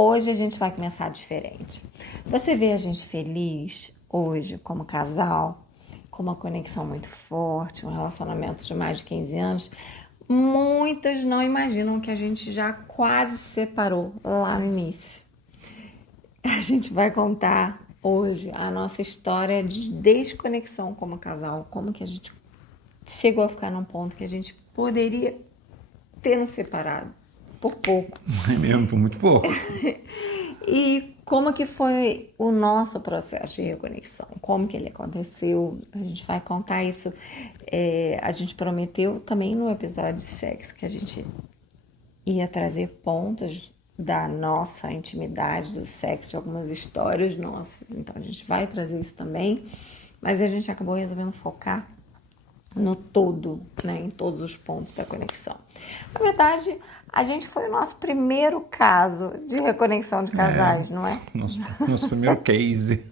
Hoje a gente vai começar diferente. Você vê a gente feliz hoje como casal, com uma conexão muito forte, um relacionamento de mais de 15 anos. Muitas não imaginam que a gente já quase se separou lá no início. A gente vai contar hoje a nossa história de desconexão como casal, como que a gente chegou a ficar num ponto que a gente poderia ter nos separado por pouco. É mesmo, por muito pouco. E como que foi o nosso processo de reconexão? Como que ele aconteceu? A gente vai contar isso. A gente prometeu também no episódio de sexo que a gente ia trazer pontos da nossa intimidade, do sexo, de algumas histórias nossas. Então a gente vai trazer isso também. Mas a gente acabou resolvendo focar no todo, né, em todos os pontos da conexão. Na verdade, a gente foi o nosso primeiro caso de reconexão de casais, não é? Nosso primeiro case.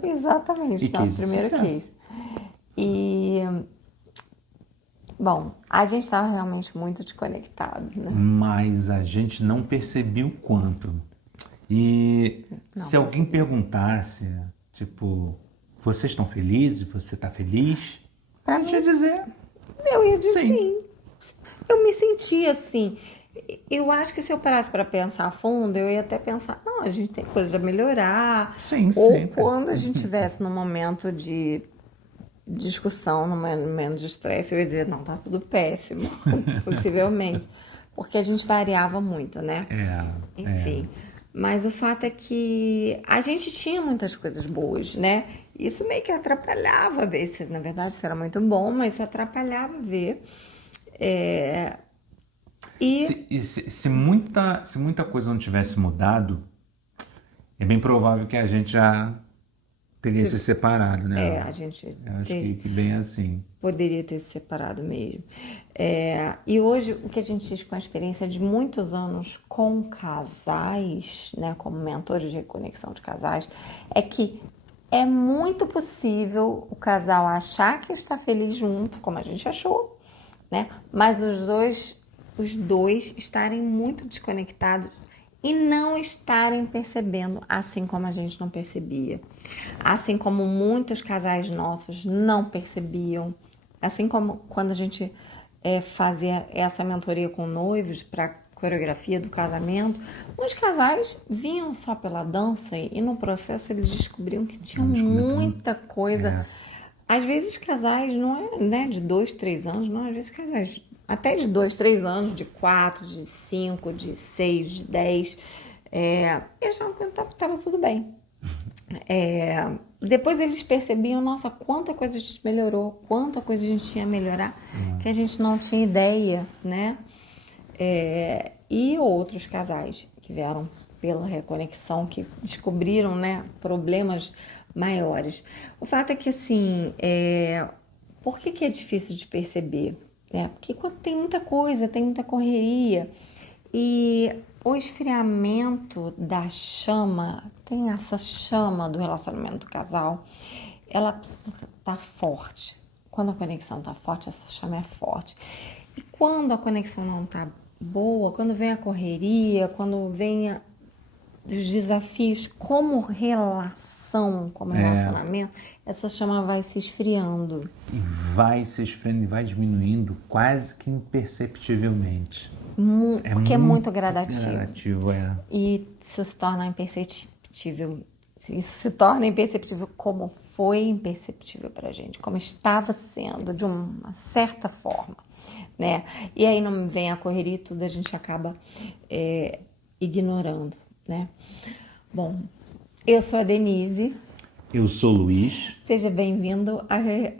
Exatamente, E nosso case de primeiro sucesso. case. E, bom, a gente estava realmente muito desconectado, né? Mas a gente não percebia o quanto. E se alguém perguntasse, tipo, vocês estão felizes? Você está feliz? Pra A gente ia dizer, Eu ia dizer sim. sim. Eu me sentia assim. Eu acho que se eu parasse para pensar a fundo, eu ia até pensar, não, a gente tem coisa a melhorar. Sim, Ou sempre. quando a gente estivesse num momento de discussão, num momento de estresse, eu ia dizer, não, tá tudo péssimo, possivelmente. Porque a gente variava muito, né? Enfim. Mas o fato é que a gente tinha muitas coisas boas, né? Isso meio que atrapalhava ver. Na verdade, isso era muito bom, mas isso atrapalhava ver. Se muita coisa não tivesse mudado, é bem provável que a gente já teria se separado, né? A gente Eu acho que bem assim. poderia ter se separado mesmo. E hoje, o que a gente diz com a experiência de muitos anos com casais, né, como mentores de reconexão de casais, é que é muito possível o casal achar que está feliz junto, como a gente achou, né? Mas os dois estarem muito desconectados e não estarem percebendo, assim como a gente não percebia. Assim como muitos casais nossos não percebiam. Assim como quando a gente fazia essa mentoria com noivos para coreografia do casamento, muitos casais vinham só pela dança e no processo eles descobriam que tinha muita coisa. Às vezes casais, não é, né, de 2, 3 anos, não, às vezes casais até de 2, 3 anos, de 4, de 5, de 6, de 10, achavam que estava tudo bem. Depois eles percebiam, nossa, quanta coisa a gente melhorou, quanta coisa a gente tinha a melhorar, que a gente não tinha ideia, né? E outros casais que vieram pela reconexão, que descobriram, né, problemas maiores. O fato é que, assim, por que é difícil de perceber? Porque quando tem muita coisa, tem muita correria, e o esfriamento da chama, tem essa chama do relacionamento do casal, ela precisa estar forte. Quando a conexão está forte, essa chama é forte. E quando a conexão não está boa, quando vem a correria, quando vem os desafios como relação, como relacionamento, essa chama vai se esfriando. E vai se esfriando e vai diminuindo quase que imperceptivelmente. Porque é muito gradativo. Gradativo, E isso se torna imperceptível. Isso se torna imperceptível como foi imperceptível pra gente, como estava sendo, de uma certa forma, né? E aí não vem a correria e tudo, a gente acaba ignorando, né? Bom, eu sou a Denise. Eu sou o Luiz. Seja bem-vindo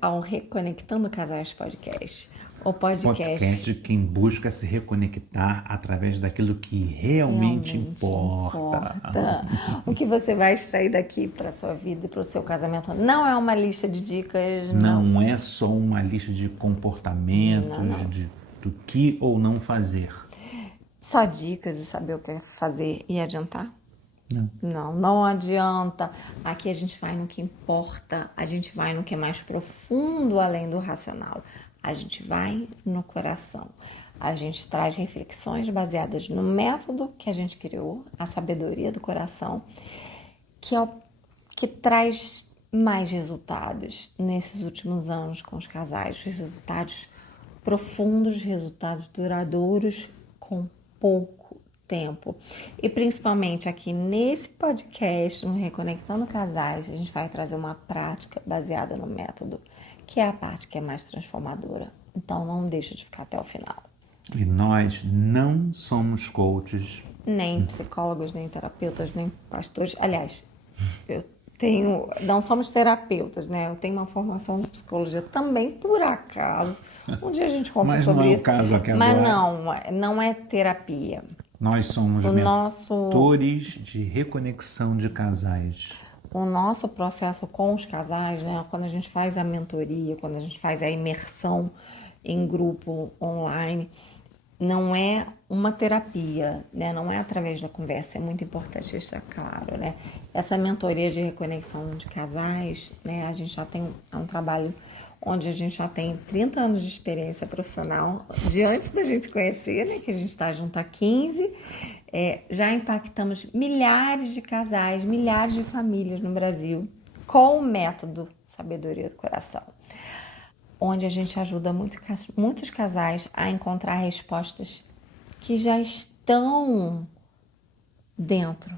ao Reconectando Casais Podcast. O podcast de quem busca se reconectar através daquilo que realmente importa. O que você vai extrair daqui para a sua vida e para o seu casamento não é uma lista de dicas. Não é só uma lista de comportamentos, do que ou não fazer. Só dicas e saber o que fazer e adiantar? Não. Não adianta. Aqui a gente vai no que importa, a gente vai no que é mais profundo além do racional. A gente vai no coração. A gente traz reflexões baseadas no método que a gente criou, a sabedoria do coração, que é o que traz mais resultados nesses últimos anos com os casais, resultados profundos, resultados duradouros com pouco tempo. E principalmente aqui nesse podcast, no Reconectando Casais, a gente vai trazer uma prática baseada no método, que é a parte que é mais transformadora. Então não deixa de ficar até o final. E nós não somos coaches. Nem psicólogos, nem terapeutas, nem pastores. Aliás, não somos terapeutas, né? Eu tenho uma formação de psicologia também, por acaso. Um dia a gente conta sobre isso. Mas não é o caso aqui agora. Mas não é terapia. Nós somos mentores de reconexão de casais. O nosso processo com os casais, né? Quando a gente faz a mentoria, quando a gente faz a imersão em grupo online, não é uma terapia, né? Não é através da conversa, é muito importante deixar claro, né? Essa mentoria de reconexão de casais, né? A gente já tem um trabalho onde a gente já tem 30 anos de experiência profissional, de antes da gente se conhecer, né? Que a gente está junto há 15, já impactamos milhares de casais, milhares de famílias no Brasil com o método Sabedoria do Coração, onde a gente ajuda muitos casais a encontrar respostas que já estão dentro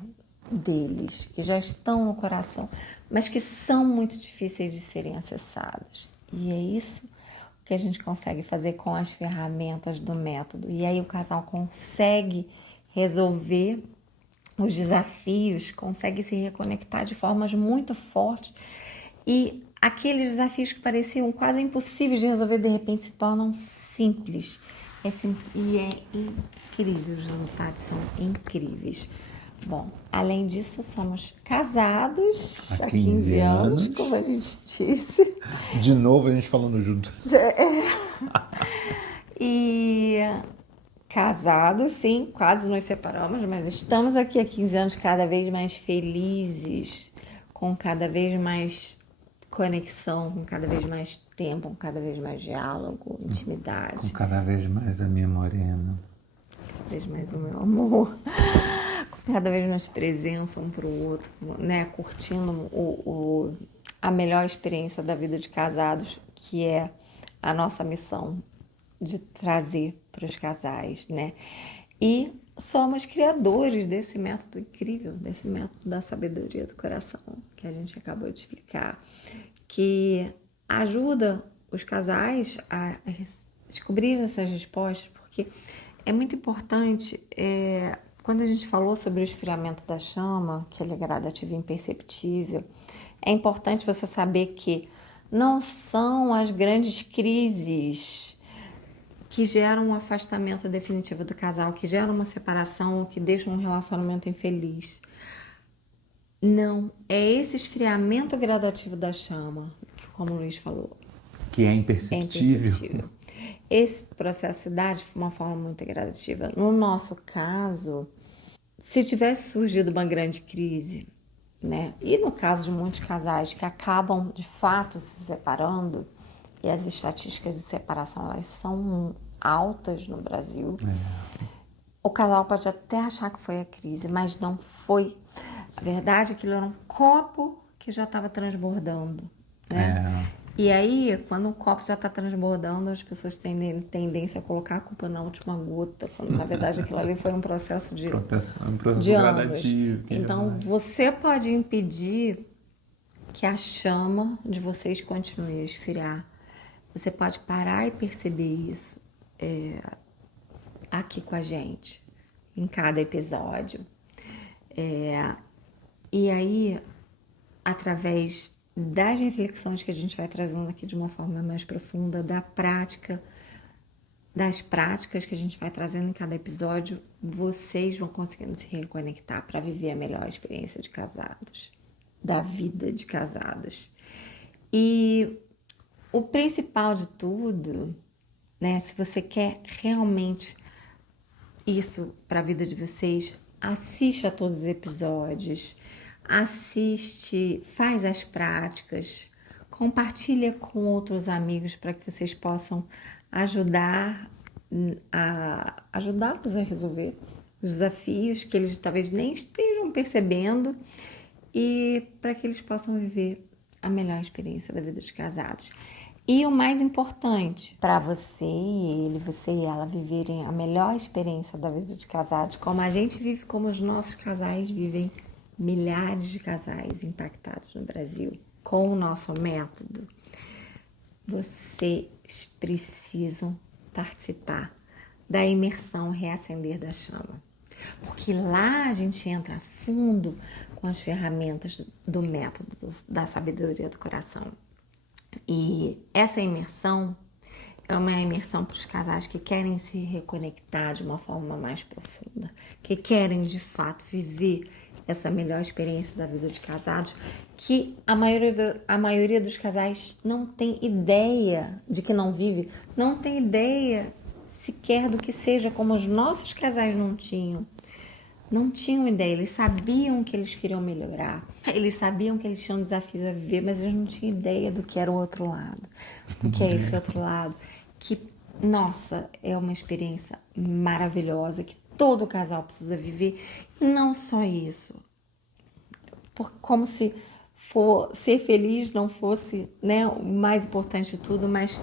deles, que já estão no coração, mas que são muito difíceis de serem acessadas. E é isso que a gente consegue fazer com as ferramentas do método. E aí o casal consegue resolver os desafios, consegue se reconectar de formas muito fortes e aqueles desafios que pareciam quase impossíveis de resolver, de repente se tornam simples. E é incrível, os resultados são incríveis. Bom, além disso, somos casados há 15 anos, como a gente disse. De novo a gente falando junto. E casados, sim, quase nos separamos, mas estamos aqui há 15 anos cada vez mais felizes, com cada vez mais conexão, com cada vez mais tempo, com cada vez mais diálogo, intimidade. Com cada vez mais a minha morena. Cada vez mais o meu amor. Com cada vez mais presença um pro outro, né? Curtindo a melhor experiência da vida de casados, que é a nossa missão de trazer para os casais, né? E somos criadores desse método incrível, desse método da sabedoria do coração, que a gente acabou de explicar, que ajuda os casais a descobrir essas respostas, porque é muito importante, quando a gente falou sobre o esfriamento da chama, que ele é gradativo e imperceptível, é importante você saber que não são as grandes crises que geram um afastamento definitivo do casal, que geram uma separação, que deixam um relacionamento infeliz. Não, é esse esfriamento gradativo da chama, que, como o Luiz falou, que é imperceptível. Esse processo se dá de uma forma muito gradativa. No nosso caso, se tivesse surgido uma grande crise, né? E no caso de muitos casais que acabam de fato se separando, e as estatísticas de separação elas são altas no Brasil, o casal pode até achar que foi a crise, mas não foi. A verdade, aquilo era um copo que já estava transbordando, né? E aí, quando o copo já está transbordando, as pessoas têm tendência a colocar a culpa na última gota, quando na verdade aquilo ali foi um processo de anos. Então, você pode impedir que a chama de vocês continue a esfriar. Você pode parar e perceber isso aqui com a gente, em cada episódio. E aí, através das reflexões que a gente vai trazendo aqui de uma forma mais profunda, das práticas que a gente vai trazendo em cada episódio, vocês vão conseguindo se reconectar para viver a melhor experiência de casados, da vida de casados. E o principal de tudo, né, se você quer realmente isso para a vida de vocês, assiste a todos os episódios, assiste, faz as práticas, Compartilha com outros amigos para que vocês possam ajudá-los a resolver os desafios que eles talvez nem estejam percebendo e para que eles possam viver a melhor experiência da vida de casados. E o mais importante, para você e ela viverem a melhor experiência da vida de casados, como a gente vive, como os nossos casais vivem, milhares de casais impactados no Brasil com o nosso método, vocês precisam participar da imersão Reacender da Chama. Porque lá a gente entra a fundo com as ferramentas do método da sabedoria do coração. E essa imersão é uma imersão para os casais que querem se reconectar de uma forma mais profunda, que querem de fato viver essa melhor experiência da vida de casados, que a maioria dos casais não tem ideia de que não vive, não tem ideia sequer do que seja, como os nossos casais não tinham. Não tinham ideia, eles sabiam que eles queriam melhorar, eles sabiam que eles tinham desafios a viver, mas eles não tinham ideia do que era o outro lado, do que é esse outro lado, que, nossa, é uma experiência maravilhosa, que todo casal precisa viver, e não só isso, como se ser feliz não fosse, né, o mais importante de tudo, mas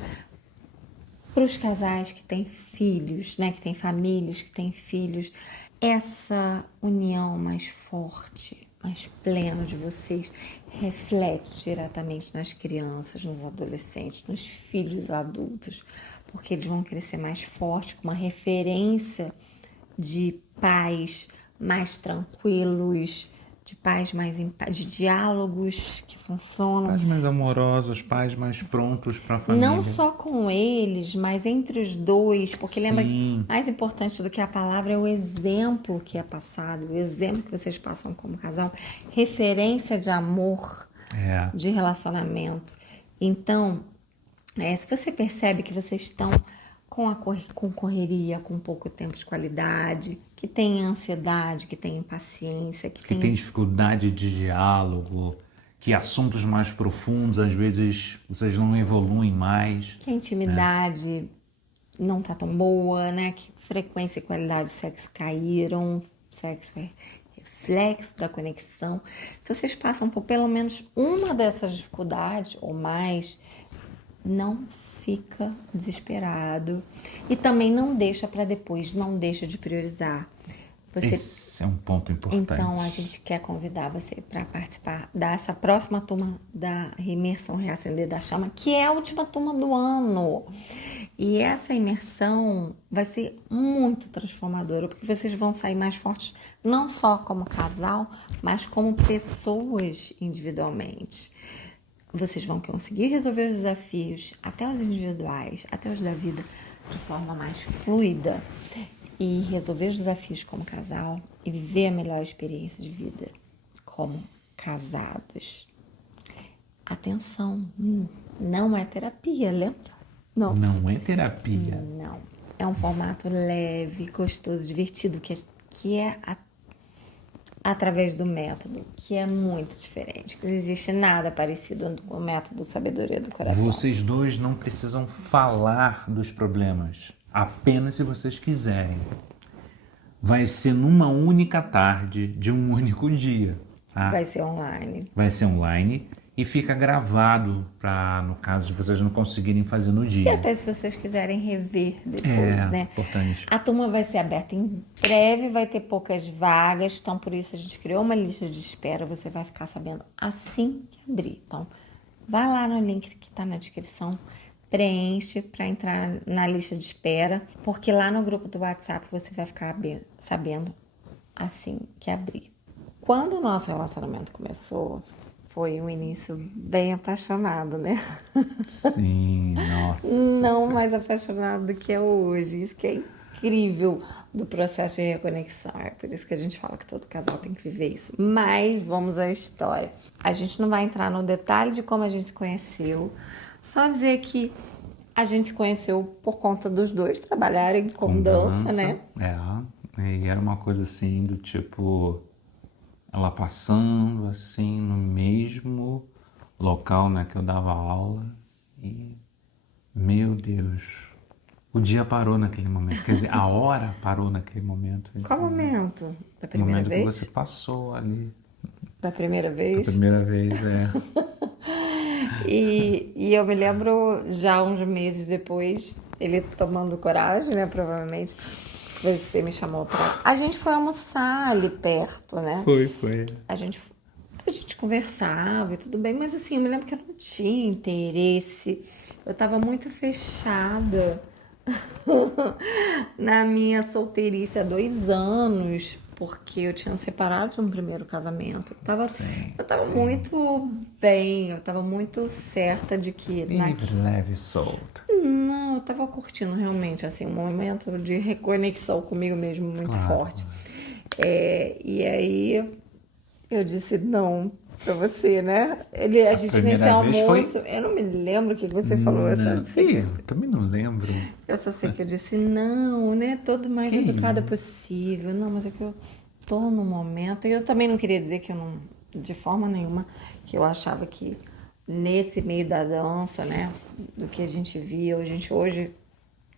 para os casais que têm filhos, né, que têm famílias, que têm filhos, essa união mais forte, mais plena de vocês reflete diretamente nas crianças, nos adolescentes, nos filhos adultos, porque eles vão crescer mais fortes, com uma referência de pais mais tranquilos, de pais mais de diálogos que funcionam. Pais mais amorosos, pais mais prontos para a família. Não só com eles, mas entre os dois, porque lembra que mais importante do que a palavra é o exemplo que é passado, o exemplo que vocês passam como casal, referência de amor, de relacionamento. Então, se você percebe que vocês estão com correria, com pouco tempo de qualidade, que tem ansiedade, que tem impaciência, que tem dificuldade de diálogo, que assuntos mais profundos, às vezes, vocês não evoluem mais. Que a intimidade não tá tão boa, né? Que frequência e qualidade do sexo caíram, sexo é reflexo da conexão. Se vocês passam por pelo menos uma dessas dificuldades ou mais, não fica desesperado e também não deixa para depois, não deixa de priorizar. Esse é um ponto importante. Então, a gente quer convidar você para participar dessa próxima turma da imersão Reacender da Chama, que é a última turma do ano. E essa imersão vai ser muito transformadora, porque vocês vão sair mais fortes, não só como casal, mas como pessoas individualmente. Vocês vão conseguir resolver os desafios, até os individuais, até os da vida, de forma mais fluida. E resolver os desafios como casal e viver a melhor experiência de vida como casados. Atenção, não é terapia, lembra? Não é terapia. Não. É um formato leve, gostoso, divertido, que é através do método, que é muito diferente. Não existe nada parecido com o método Sabedoria do Coração. Vocês dois não precisam falar dos problemas, apenas se vocês quiserem. Vai ser numa única tarde, de um único dia. Tá? Vai ser online. Vai ser online e fica gravado para, no caso de vocês não conseguirem fazer no dia. E até se vocês quiserem rever depois, né? Importante. A turma vai ser aberta em breve, vai ter poucas vagas, então por isso a gente criou uma lista de espera, você vai ficar sabendo assim que abrir. Então, vai lá no link que está na descrição, preenche para entrar na lista de espera, porque lá no grupo do WhatsApp você vai ficar sabendo assim que abrir. Quando o nosso relacionamento começou, foi um início bem apaixonado, né? Sim, nossa. Não mais apaixonado do que é hoje. Isso que é incrível do processo de reconexão. É por isso que a gente fala que todo casal tem que viver isso. Mas vamos à história. A gente não vai entrar no detalhe de como a gente se conheceu. Só dizer que a gente se conheceu por conta dos dois trabalharem com dança, né? E era uma coisa assim do tipo... Ela passando assim no mesmo local, né, que eu dava aula e, meu Deus, o dia parou naquele momento. Quer dizer, a hora parou naquele momento. Qual momento? Da O primeira momento que vez? você passou ali. Da primeira A vez? primeira vez, E eu me lembro já uns meses depois, ele tomando coragem, né? Provavelmente você me chamou pra. A gente foi almoçar ali perto, né? Foi. A gente conversava e tudo bem, mas assim, eu me lembro que eu não tinha interesse. Eu tava muito fechada na minha solteirice há 2 anos, porque eu tinha separado de um primeiro casamento. Eu tava muito bem, eu tava muito certa de que Livre, leve, solto. não, eu tava curtindo realmente, assim, um momento de reconexão comigo mesmo muito forte. E aí eu disse não pra você, né? A gente nesse primeira vez foi- almoço, eu não me lembro o que você falou, eu só Não. sei que, Eu também não lembro. eu só sei que eu disse não, né? Todo mais Que educada possível. Não, mas é que eu tô no momento. E eu também não queria dizer que eu não, de forma nenhuma, que eu achava que nesse meio da dança, né? Do que a gente via, a gente hoje,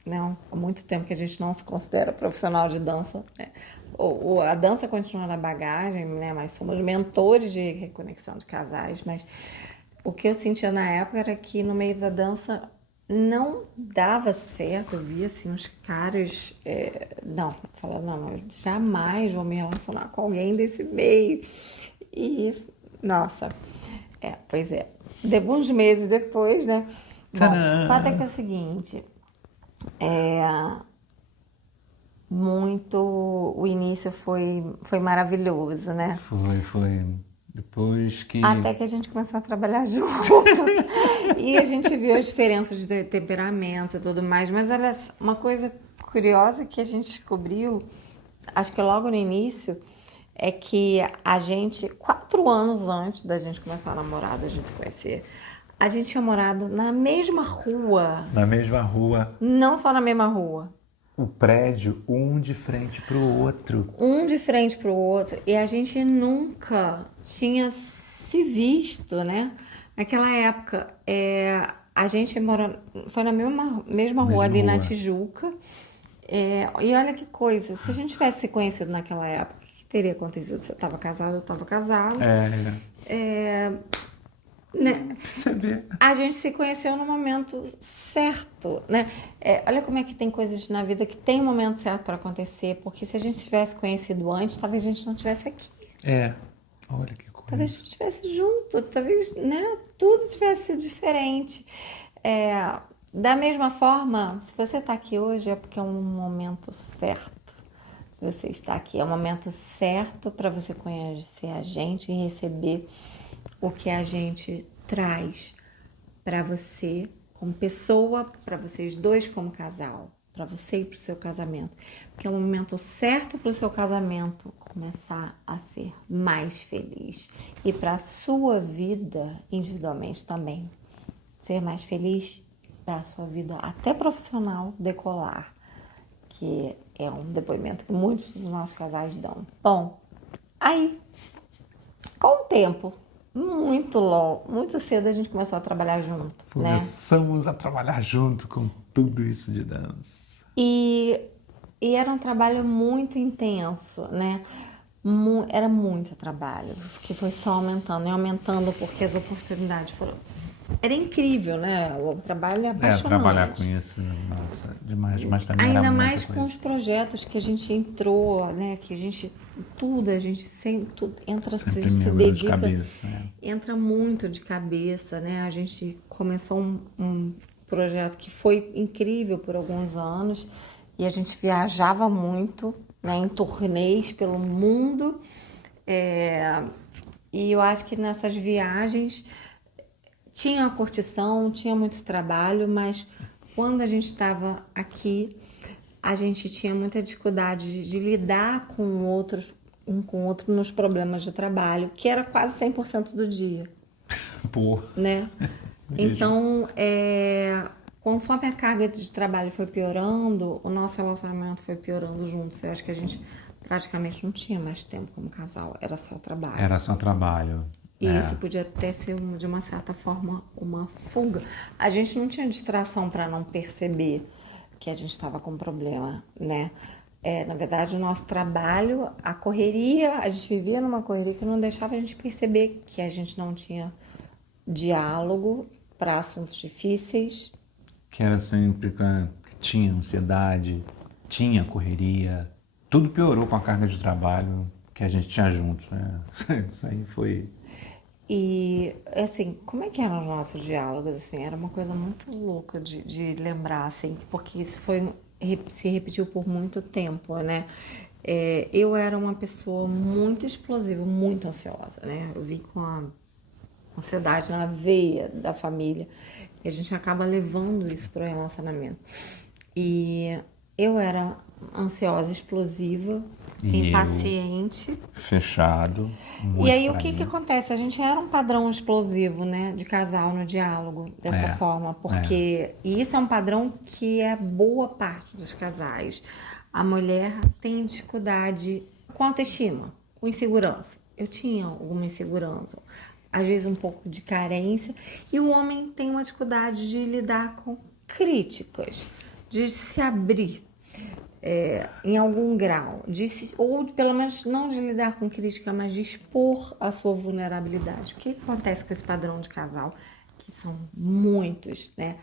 não, há muito tempo que a gente não se considera profissional de dança, né? A dança continua na bagagem, né? Mas somos mentores de reconexão de casais, mas o que eu sentia na época era que no meio da dança não dava certo. Eu via assim uns caras, não, eu falava, não, eu jamais vou me relacionar com alguém desse meio. E, nossa, pois é. Uns meses depois, né? Bom, Tcharam! o fato é que é o seguinte, o início foi maravilhoso, né? Foi. Depois que... Até que a gente começou a trabalhar juntos. E a gente viu as diferenças de temperamento e tudo mais. Mas olha, uma coisa curiosa que a gente descobriu, acho que logo no início, é que a gente, 4 anos antes da gente começar a namorar, da gente se conhecer, a gente tinha morado na mesma rua. Na mesma rua, Não só na mesma rua. o prédio, um de frente pro outro. Um de frente pro outro, e a gente nunca tinha se visto, né? Naquela época, a gente foi na mesma rua ali na Rua. Tijuca. E olha que coisa, se a gente tivesse se conhecido naquela época, o que teria acontecido? Você estava casado, eu estava casado. Né? Você vê. A gente se conheceu no momento certo, né? Olha como é que tem coisas na vida que tem um momento certo para acontecer, porque se a gente tivesse conhecido antes, talvez a gente não estivesse aqui. Olha que coisa. Talvez a gente estivesse junto, talvez, né, tudo tivesse sido diferente. Da mesma forma, se você está aqui hoje é porque é um momento certo. Você está aqui, é o momento certo para você conhecer a gente e receber o que a gente traz para você como pessoa, para vocês dois como casal, para você e para o seu casamento. Porque é o momento certo para o seu casamento começar a ser mais feliz. E para a sua vida individualmente também. Ser mais feliz para a sua vida até profissional decolar. Que é um depoimento que muitos dos nossos casais dão. Bom, aí, com o tempo, muito cedo a gente começou a trabalhar junto, né? Começamos a trabalhar junto com tudo isso de dança. E era um trabalho muito intenso, né? Era muito trabalho, que foi só aumentando e aumentando porque as oportunidades foram... Era incrível, né? O trabalho é apaixonante. Trabalhar com isso, nossa, demais, mas também Ainda era muita mais coisa. com os projetos que a gente entrou, né? Que a gente sempre entra, Sempre se mergulho de dedica, cabeça, entra muito de cabeça, né? A gente começou um projeto que foi incrível por alguns anos e a gente viajava muito, né? Em turnês pelo mundo. E eu acho que nessas viagens tinha a curtição, tinha muito trabalho, mas quando a gente estava aqui, a gente tinha muita dificuldade de lidar com um com o outro nos problemas de trabalho, que era quase 100% do dia, Pô. né? Então, conforme a carga de trabalho foi piorando, o nosso relacionamento foi piorando juntos. Eu acho que a gente praticamente não tinha mais tempo como casal, era só trabalho. Era só trabalho. E isso podia até ser, de uma certa forma, uma fuga. A gente não tinha distração para não perceber que a gente estava com problema, né? Na verdade, o nosso trabalho, a correria, a gente vivia numa correria que não deixava a gente perceber que a gente não tinha diálogo para assuntos difíceis. Que era sempre que tinha ansiedade, tinha correria, tudo piorou com a carga de trabalho que a gente tinha junto, né? Isso aí foi... E, assim, como é que eram os nossos diálogos, assim? Era uma coisa muito louca de lembrar, assim, porque isso se repetiu por muito tempo, né? Eu era uma pessoa muito explosiva, muito ansiosa, né? Eu vim com a ansiedade na veia da família e a gente acaba levando isso para o relacionamento. E eu era ansiosa, explosiva, E impaciente. fechado, E muito aí, o pra que mim. acontece? A gente era um padrão explosivo, né, de casal no diálogo, dessa forma, porque... E isso é um padrão que é boa parte dos casais. A mulher tem dificuldade com autoestima, com insegurança. Eu tinha alguma insegurança, às vezes um pouco de carência, e o homem tem uma dificuldade de lidar com críticas, de se abrir em algum grau, ou pelo menos não de lidar com crítica, mas de expor a sua vulnerabilidade. O que acontece com esse padrão de casal? Que são muitos, né?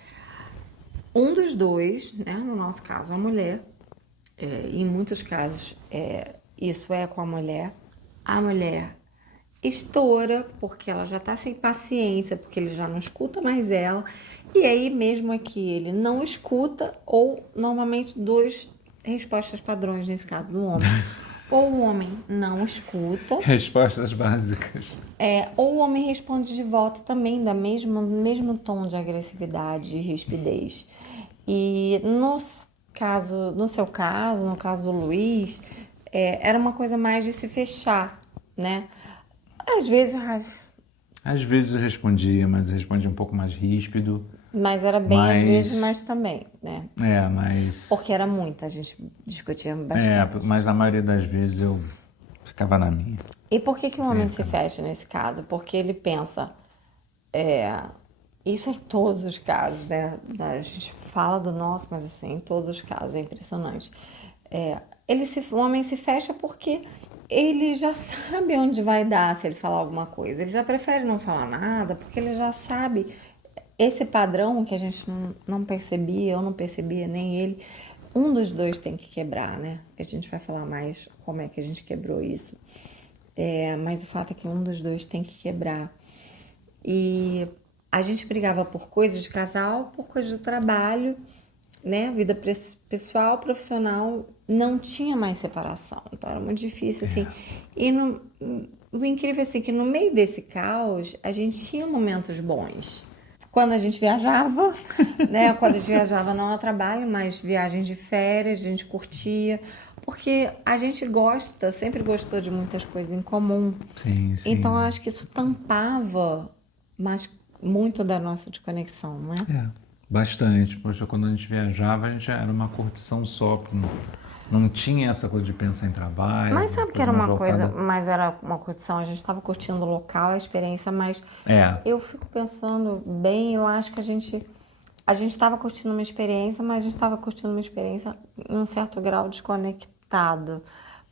Um dos dois, né, no nosso caso, a mulher, em muitos casos isso é com a mulher estoura porque ela já tá sem paciência, porque ele já não escuta mais ela, e aí mesmo aqui ele não escuta, ou normalmente duas respostas padrões nesse caso do homem. Ou o homem não escuta, Respostas básicas. ou o homem responde de volta também da mesmo tom de agressividade e rispidez. E no seu caso, no caso do Luiz, era uma coisa mais de se fechar, né? Às vezes, Às vezes eu respondia, mas eu respondia um pouco mais ríspido. mas era bem às vezes, mas também, né? Mas... Porque era muito, a gente discutia bastante. mas na maioria das vezes eu ficava na minha. E por que o homem se fecha nesse caso? Porque ele pensa, isso é em todos os casos, né? A gente fala do nosso, mas assim, em todos os casos, é impressionante. O homem se fecha porque ele já sabe onde vai dar se ele falar alguma coisa. Ele já prefere não falar nada, porque ele já sabe esse padrão que a gente não percebia, eu não percebia, nem ele. Um dos dois tem que quebrar, né? A gente vai falar mais como é que a gente quebrou isso. Mas o fato é que um dos dois tem que quebrar. E a gente brigava por coisas de casal, por coisas de trabalho, né? Vida pessoal, profissional, não tinha mais separação. Então era muito difícil, assim. E o incrível é assim, que no meio desse caos, a gente tinha momentos bons. Quando a gente viajava, né? Quando a gente viajava não a trabalho, mas viagens de férias, a gente curtia. Porque a gente sempre gostou de muitas coisas em comum. Sim, sim. Então, eu acho que isso tampava muito da nossa desconexão, não é? Bastante. Poxa, quando a gente viajava, a gente era uma curtição só. Não tinha essa coisa de pensar em trabalho. Mas sabe que coisa era mais uma coisa, voltada- mas era uma curtição, a gente estava curtindo o local, a experiência, mas eu fico pensando bem, eu acho que a gente estava curtindo uma experiência, mas a gente estava curtindo uma experiência em um certo grau desconectado.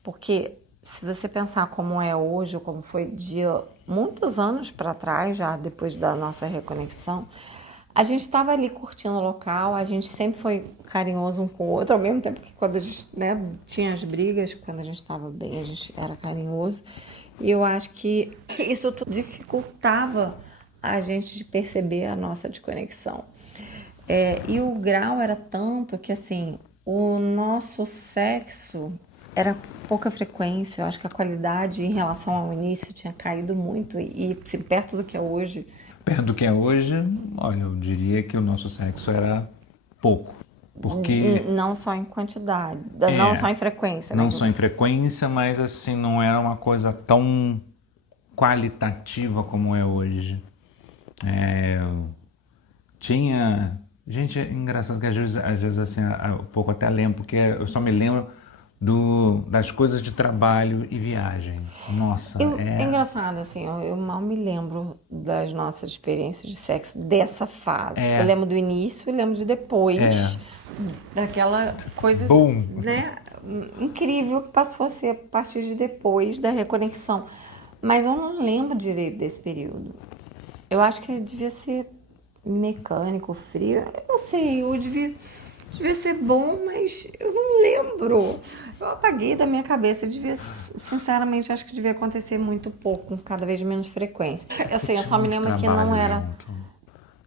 Porque se você pensar como é hoje, ou como foi de muitos anos para trás, já depois da nossa reconexão, a gente estava ali curtindo o local, a gente sempre foi carinhoso um com o outro, ao mesmo tempo que quando a gente, né, tinha as brigas, quando a gente estava bem, a gente era carinhoso. E eu acho que isso tudo dificultava a gente de perceber a nossa desconexão. E o grau era tanto que, assim, o nosso sexo era pouca frequência. Eu acho que a qualidade em relação ao início tinha caído muito. E assim, perto do que é hoje, Perto do que é hoje, olha, eu diria que o nosso sexo era pouco. Porque não só em quantidade, não só em frequência, né? não só em frequência, mas assim, não era uma coisa tão qualitativa como é hoje. Tinha... Gente, é engraçado que às vezes assim, um pouco até lembro, porque eu só me lembro das coisas de trabalho e viagem. Nossa, É engraçado, assim, eu mal me lembro das nossas experiências de sexo dessa fase. Eu lembro do início e lembro de depois, daquela coisa, Boom. né, incrível que passou a ser a partir de depois da reconexão. Mas eu não lembro direito desse período. Eu acho que devia ser mecânico, frio. Eu não sei, devia ser bom, mas eu não lembro. Eu apaguei da minha cabeça. Sinceramente, acho que devia acontecer muito pouco, cada vez menos frequência. Assim, eu só me lembro que não era.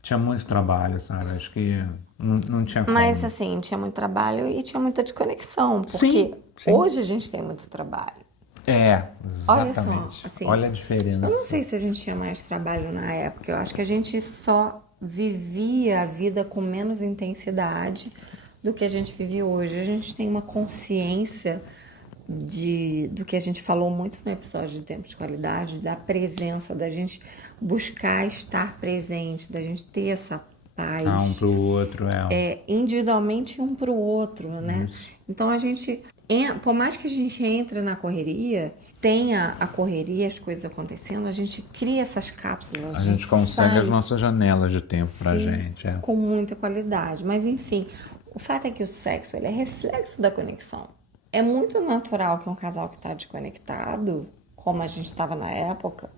Tinha muito trabalho, sabe? Acho que não tinha como. Mas assim, tinha muito trabalho e tinha muita desconexão, porque Sim. hoje a gente tem muito trabalho. Exatamente. Olha só, assim, Olha a diferença. Eu não sei se a gente tinha mais trabalho na época. Eu acho que a gente só vivia a vida com menos intensidade do que a gente vive hoje. A gente tem uma consciência do que a gente falou muito no episódio de Tempo de Qualidade, da presença, da gente buscar estar presente, da gente ter essa paz. Um pro outro, Individualmente um pro outro, né? Isso. Então a gente, por mais que a gente entre na correria, tenha a correria, as coisas acontecendo, a gente cria essas cápsulas. A gente consegue sai, as nossas janelas de tempo pra gente. Com muita qualidade. Mas enfim, o fato é que o sexo ele é reflexo da conexão. É muito natural que um casal que está desconectado, como a gente estava na época,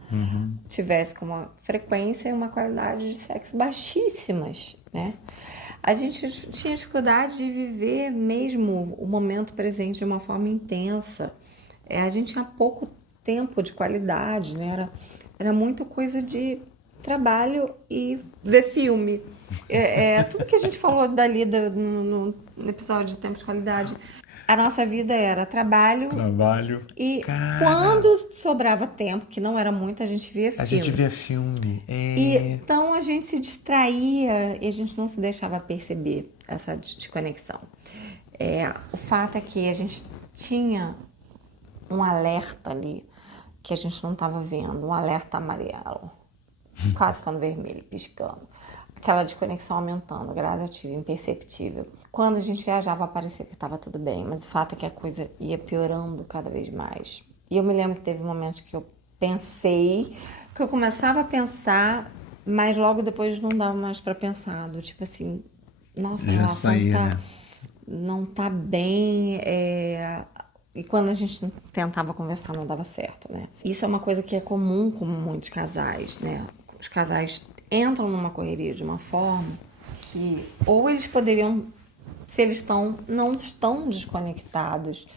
tivesse com uma frequência e uma qualidade de sexo baixíssimas, né? A gente tinha dificuldade de viver mesmo o momento presente de uma forma intensa. A gente tinha pouco tempo de qualidade, né? Era muito coisa de trabalho e ver filme. Tudo que a gente falou dali no episódio de Tempo de Qualidade. A nossa vida era trabalho. E quando sobrava tempo, que não era muito, a gente via filme. A gente via filme. Então a gente se distraía e a gente não se deixava perceber essa desconexão. O fato é que a gente tinha um alerta ali que a gente não estava vendo, um alerta amarelo, quase ficando vermelho, piscando. Aquela desconexão aumentando, gradativa, imperceptível. Quando a gente viajava, parecia que estava tudo bem, mas o fato é que a coisa ia piorando cada vez mais. E eu me lembro que teve momentos que eu pensei, que eu começava a pensar, mas logo depois não dava mais para pensar. Tipo assim, nossa, a relação não tá bem. E quando a gente tentava conversar, não dava certo, né? Isso é uma coisa que é comum com muitos casais, né? Os casais entram numa correria de uma forma que ou eles poderiam, se eles não estão desconectados,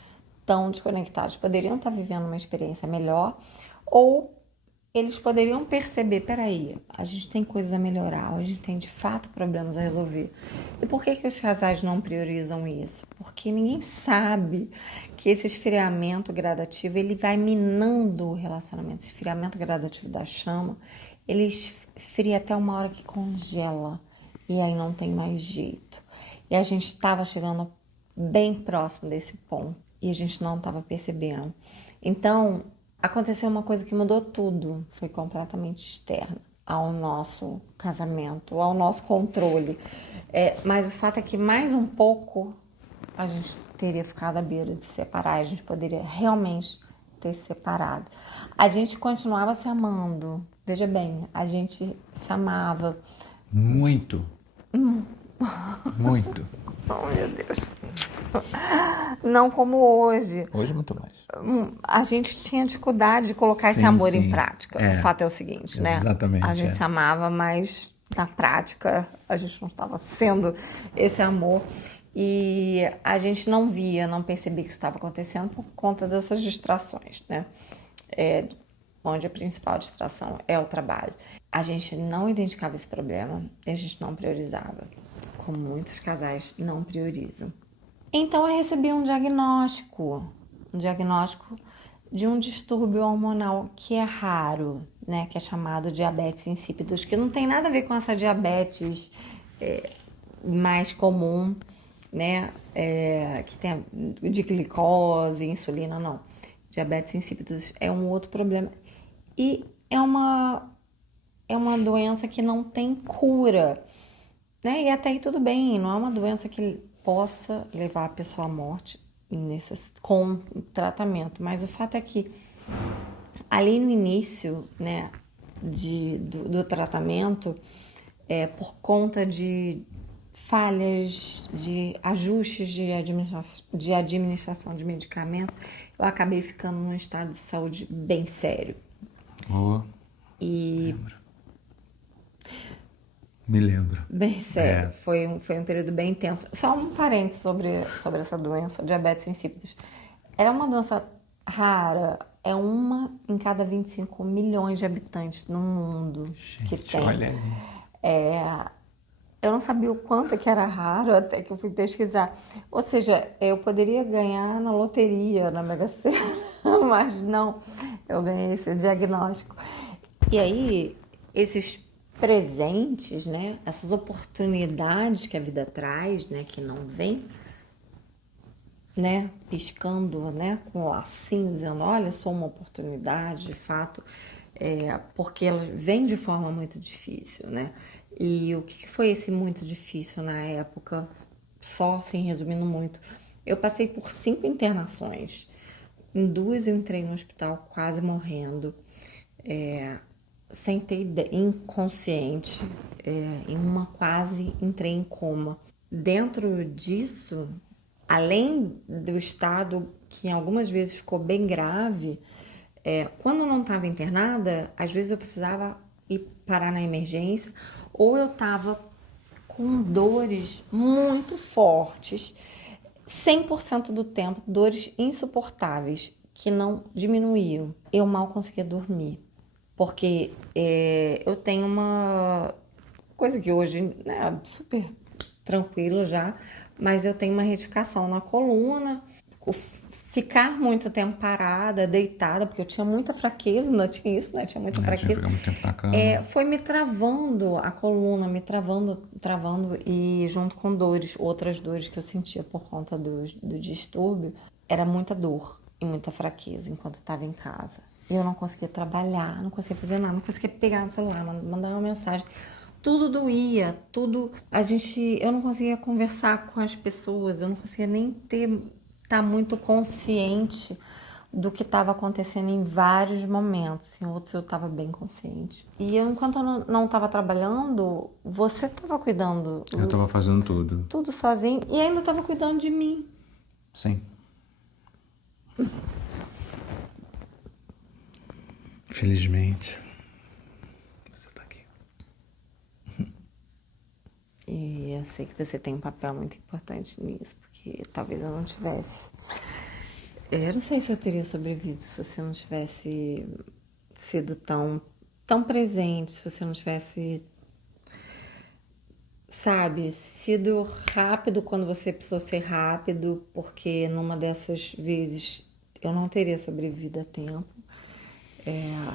poderiam estar vivendo uma experiência melhor, ou eles poderiam perceber, peraí, a gente tem coisas a melhorar, a gente tem de fato problemas a resolver. E por que os casais não priorizam isso? Porque ninguém sabe que esse esfriamento gradativo, ele vai minando o relacionamento. Esse esfriamento gradativo da chama, ele esfria até uma hora que congela. E aí não tem mais jeito. E a gente estava chegando bem próximo desse ponto. E a gente não estava percebendo. Então, aconteceu uma coisa que mudou tudo. Foi completamente externa ao nosso casamento, ao nosso controle. Mas o fato é que mais um pouco a gente teria ficado à beira de separar. A gente poderia realmente ter se separado. A gente continuava se amando. Veja bem, a gente se amava. Muito. Muito. Oh, meu Deus. Não como hoje. Hoje muito mais. A gente tinha dificuldade de colocar esse amor em prática. O fato é o seguinte, né? Exatamente. A gente se amava, mas na prática a gente não estava sendo esse amor. E a gente não via, não percebia que isso estava acontecendo por conta dessas distrações, né? Onde a principal distração é o trabalho. A gente não identificava esse problema e a gente não priorizava, como muitos casais não priorizam. Então eu recebi um diagnóstico de um distúrbio hormonal que é raro, né? Que é chamado diabetes insípidos, que não tem nada a ver com essa diabetes mais comum, né? Que tem de glicose, insulina, não. Diabetes insípidos é um outro problema. E é uma doença que não tem cura, né? E até aí tudo bem, não é uma doença que possa levar a pessoa à morte, com tratamento. Mas o fato é que ali no início, né, do tratamento, por conta de falhas, de ajustes de administração de medicamento, eu acabei ficando num estado de saúde bem sério. E me lembro. Bem sério, foi um período bem intenso. Só um parênteses sobre essa doença, diabetes insípidos. Ela é uma doença rara, é uma em cada 25 milhões de habitantes no mundo. Gente, que tem. Olha isso. Eu não sabia o quanto que era raro até que eu fui pesquisar. Ou seja, eu poderia ganhar na loteria, na Mega Sena, mas não, eu ganhei esse diagnóstico. E aí, esses presentes, né, essas oportunidades que a vida traz, né, que não vem, né, piscando, né, com o lacinho, dizendo, olha, sou uma oportunidade, de fato, porque ela vem de forma muito difícil, né? E o que foi esse muito difícil na época? Só, assim, resumindo muito, eu passei por 5 internações. Em 2 eu entrei no hospital quase morrendo, sem ter ideia, inconsciente. Em uma quase entrei em coma. Dentro disso, além do estado que algumas vezes ficou bem grave, quando eu não estava internada, às vezes eu precisava ir parar na emergência, ou eu estava com dores muito fortes, 100% do tempo, dores insuportáveis, que não diminuíam. Eu mal conseguia dormir, porque eu tenho uma coisa que hoje, né, super tranquilo já, mas eu tenho uma retificação na coluna, ficar muito tempo parada, deitada, porque eu tinha muita fraqueza, não tinha isso, né? Tinha muita fraqueza. Ficar muito tempo na cama. Foi me travando a coluna, me travando, e junto com dores, outras dores que eu sentia por conta do distúrbio, era muita dor e muita fraqueza enquanto eu estava em casa. E eu não conseguia trabalhar, não conseguia fazer nada, não conseguia pegar no celular, mandar uma mensagem. Tudo doía, tudo. Eu não conseguia conversar com as pessoas, eu não conseguia nem estar muito consciente do que estava acontecendo em vários momentos. Em outros eu estava bem consciente. E enquanto eu não estava trabalhando, você estava cuidando. Eu estava fazendo tudo. Tudo sozinho e ainda estava cuidando de mim. Sim. Felizmente, você está aqui. E eu sei que você tem um papel muito importante nisso, porque talvez eu não tivesse. Eu não sei se eu teria sobrevivido se você não tivesse sido tão presente, se você não tivesse, sabe, sido rápido quando você precisou ser rápido, porque numa dessas vezes eu não teria sobrevivido a tempo.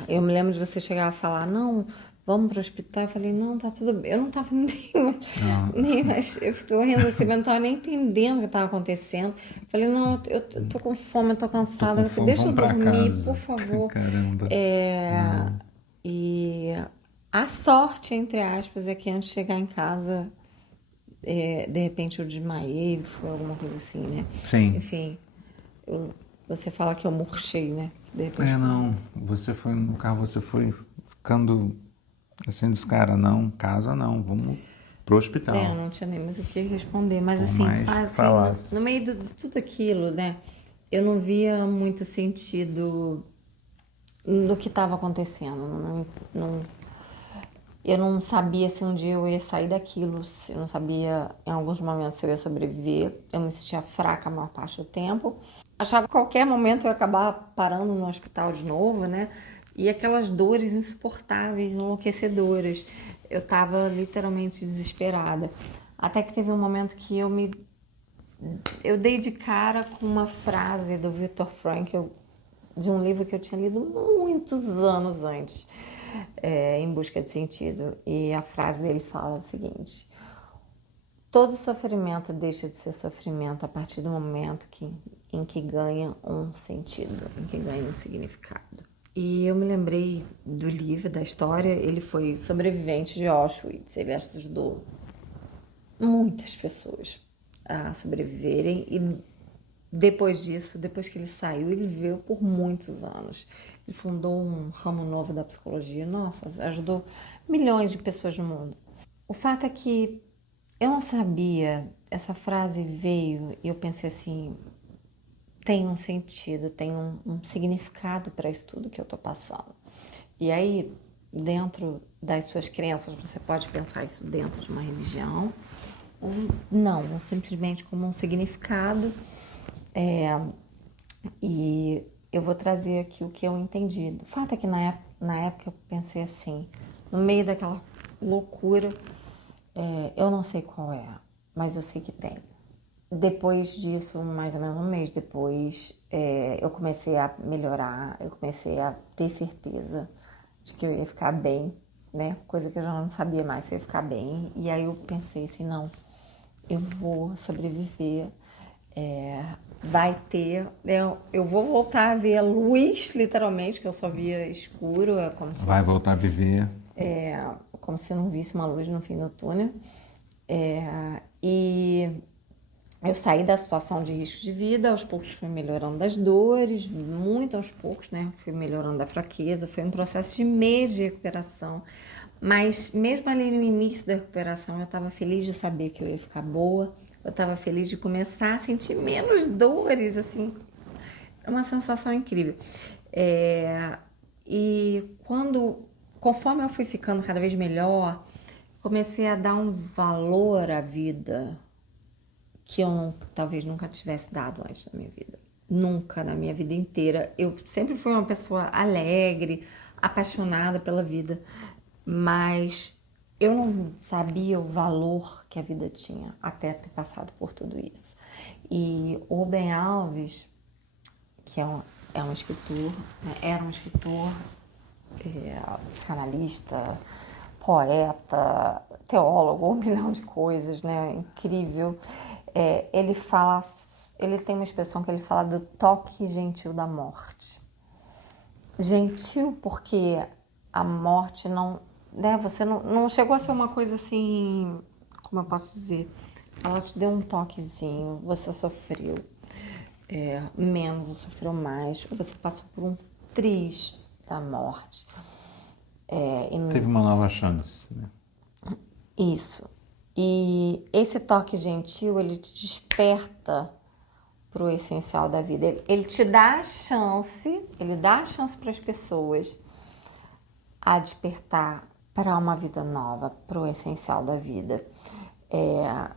Eu me lembro de você chegar a falar, não, vamos para o hospital. Eu falei, não, tá tudo bem. Eu não tava nem mais, eu tô rindo assim, mas não tava nem entendendo o que estava acontecendo. Eu falei, não, eu tô com fome, eu tô cansada. Eu falei, deixa eu dormir, por favor. Caramba. E a sorte, entre aspas, é que antes de chegar em casa, de repente eu desmaiei, foi alguma coisa assim, né? Sim. Enfim, você fala que eu murchei, né? De repente, não. Você foi no carro, você foi ficando assim, disse, cara, não, casa não, vamos pro hospital. Eu não tinha nem mais o que responder, mas Por assim, mais no meio de tudo aquilo, né? Eu não via muito sentido no que estava acontecendo. Eu não sabia se um dia eu ia sair daquilo, eu não sabia em alguns momentos se eu ia sobreviver. Eu me sentia fraca a maior parte do tempo. Achava que a qualquer momento eu ia acabar parando no hospital de novo, né? E aquelas dores insuportáveis, enlouquecedoras. Eu estava literalmente desesperada. Até que teve um momento que eu dei de cara com uma frase do Viktor Frankl, de um livro que eu tinha lido muitos anos antes, Em Busca de Sentido. E a frase dele fala o seguinte: todo sofrimento deixa de ser sofrimento a partir do momento em que ganha um sentido, em que ganha um significado. E eu me lembrei do livro, da história. Ele foi sobrevivente de Auschwitz. Ele ajudou muitas pessoas a sobreviverem. E depois disso, depois que ele saiu, ele viveu por muitos anos. Ele fundou um ramo novo da psicologia. Nossa, ajudou milhões de pessoas no mundo. O fato é que eu não sabia, essa frase veio e eu pensei assim, tem um sentido, tem um significado para isso tudo que eu estou passando. E aí, dentro das suas crenças, você pode pensar isso dentro de uma religião, ou não, ou simplesmente como um significado. E eu vou trazer aqui o que eu entendi. O fato é que na época eu pensei assim, no meio daquela loucura, eu não sei qual é, mas eu sei que tem. Depois disso, mais ou menos um mês depois, eu comecei a melhorar, eu comecei a ter certeza de que eu ia ficar bem, né? Coisa que eu já não sabia mais se eu ia ficar bem. E aí eu pensei assim, não, eu vou sobreviver, vai ter, eu vou voltar a ver a luz, literalmente, que eu só via escuro, Vai voltar a viver. como se não visse uma luz no fim do túnel. E eu saí da situação de risco de vida, aos poucos fui melhorando das dores, muito aos poucos, né? Fui melhorando da fraqueza, foi um processo de meses de recuperação. Mas mesmo ali no início da recuperação, eu estava feliz de saber que eu ia ficar boa, eu estava feliz de começar a sentir menos dores, assim, é uma sensação incrível. E conforme eu fui ficando cada vez melhor, comecei a dar um valor à vida que eu talvez nunca tivesse dado antes na minha vida. Nunca na minha vida inteira. Eu sempre fui uma pessoa alegre, apaixonada pela vida, mas eu não sabia o valor que a vida tinha até ter passado por tudo isso. E o Rubem Alves, que é um escritor, né? Era um escritor, psicanalista, poeta, teólogo, um milhão de coisas, né? Incrível. Ele tem uma expressão que ele fala do toque gentil da morte. Gentil porque a morte não, né? Você não chegou a ser uma coisa assim, como eu posso dizer? Ela te deu um toquezinho, você sofreu menos ou sofreu mais, ou você passou por um triz da morte. Teve uma nova chance, né? Isso. E esse toque gentil, ele te desperta para o essencial da vida. Ele te dá a chance, ele dá a chance para as pessoas a despertar para uma vida nova, para o essencial da vida.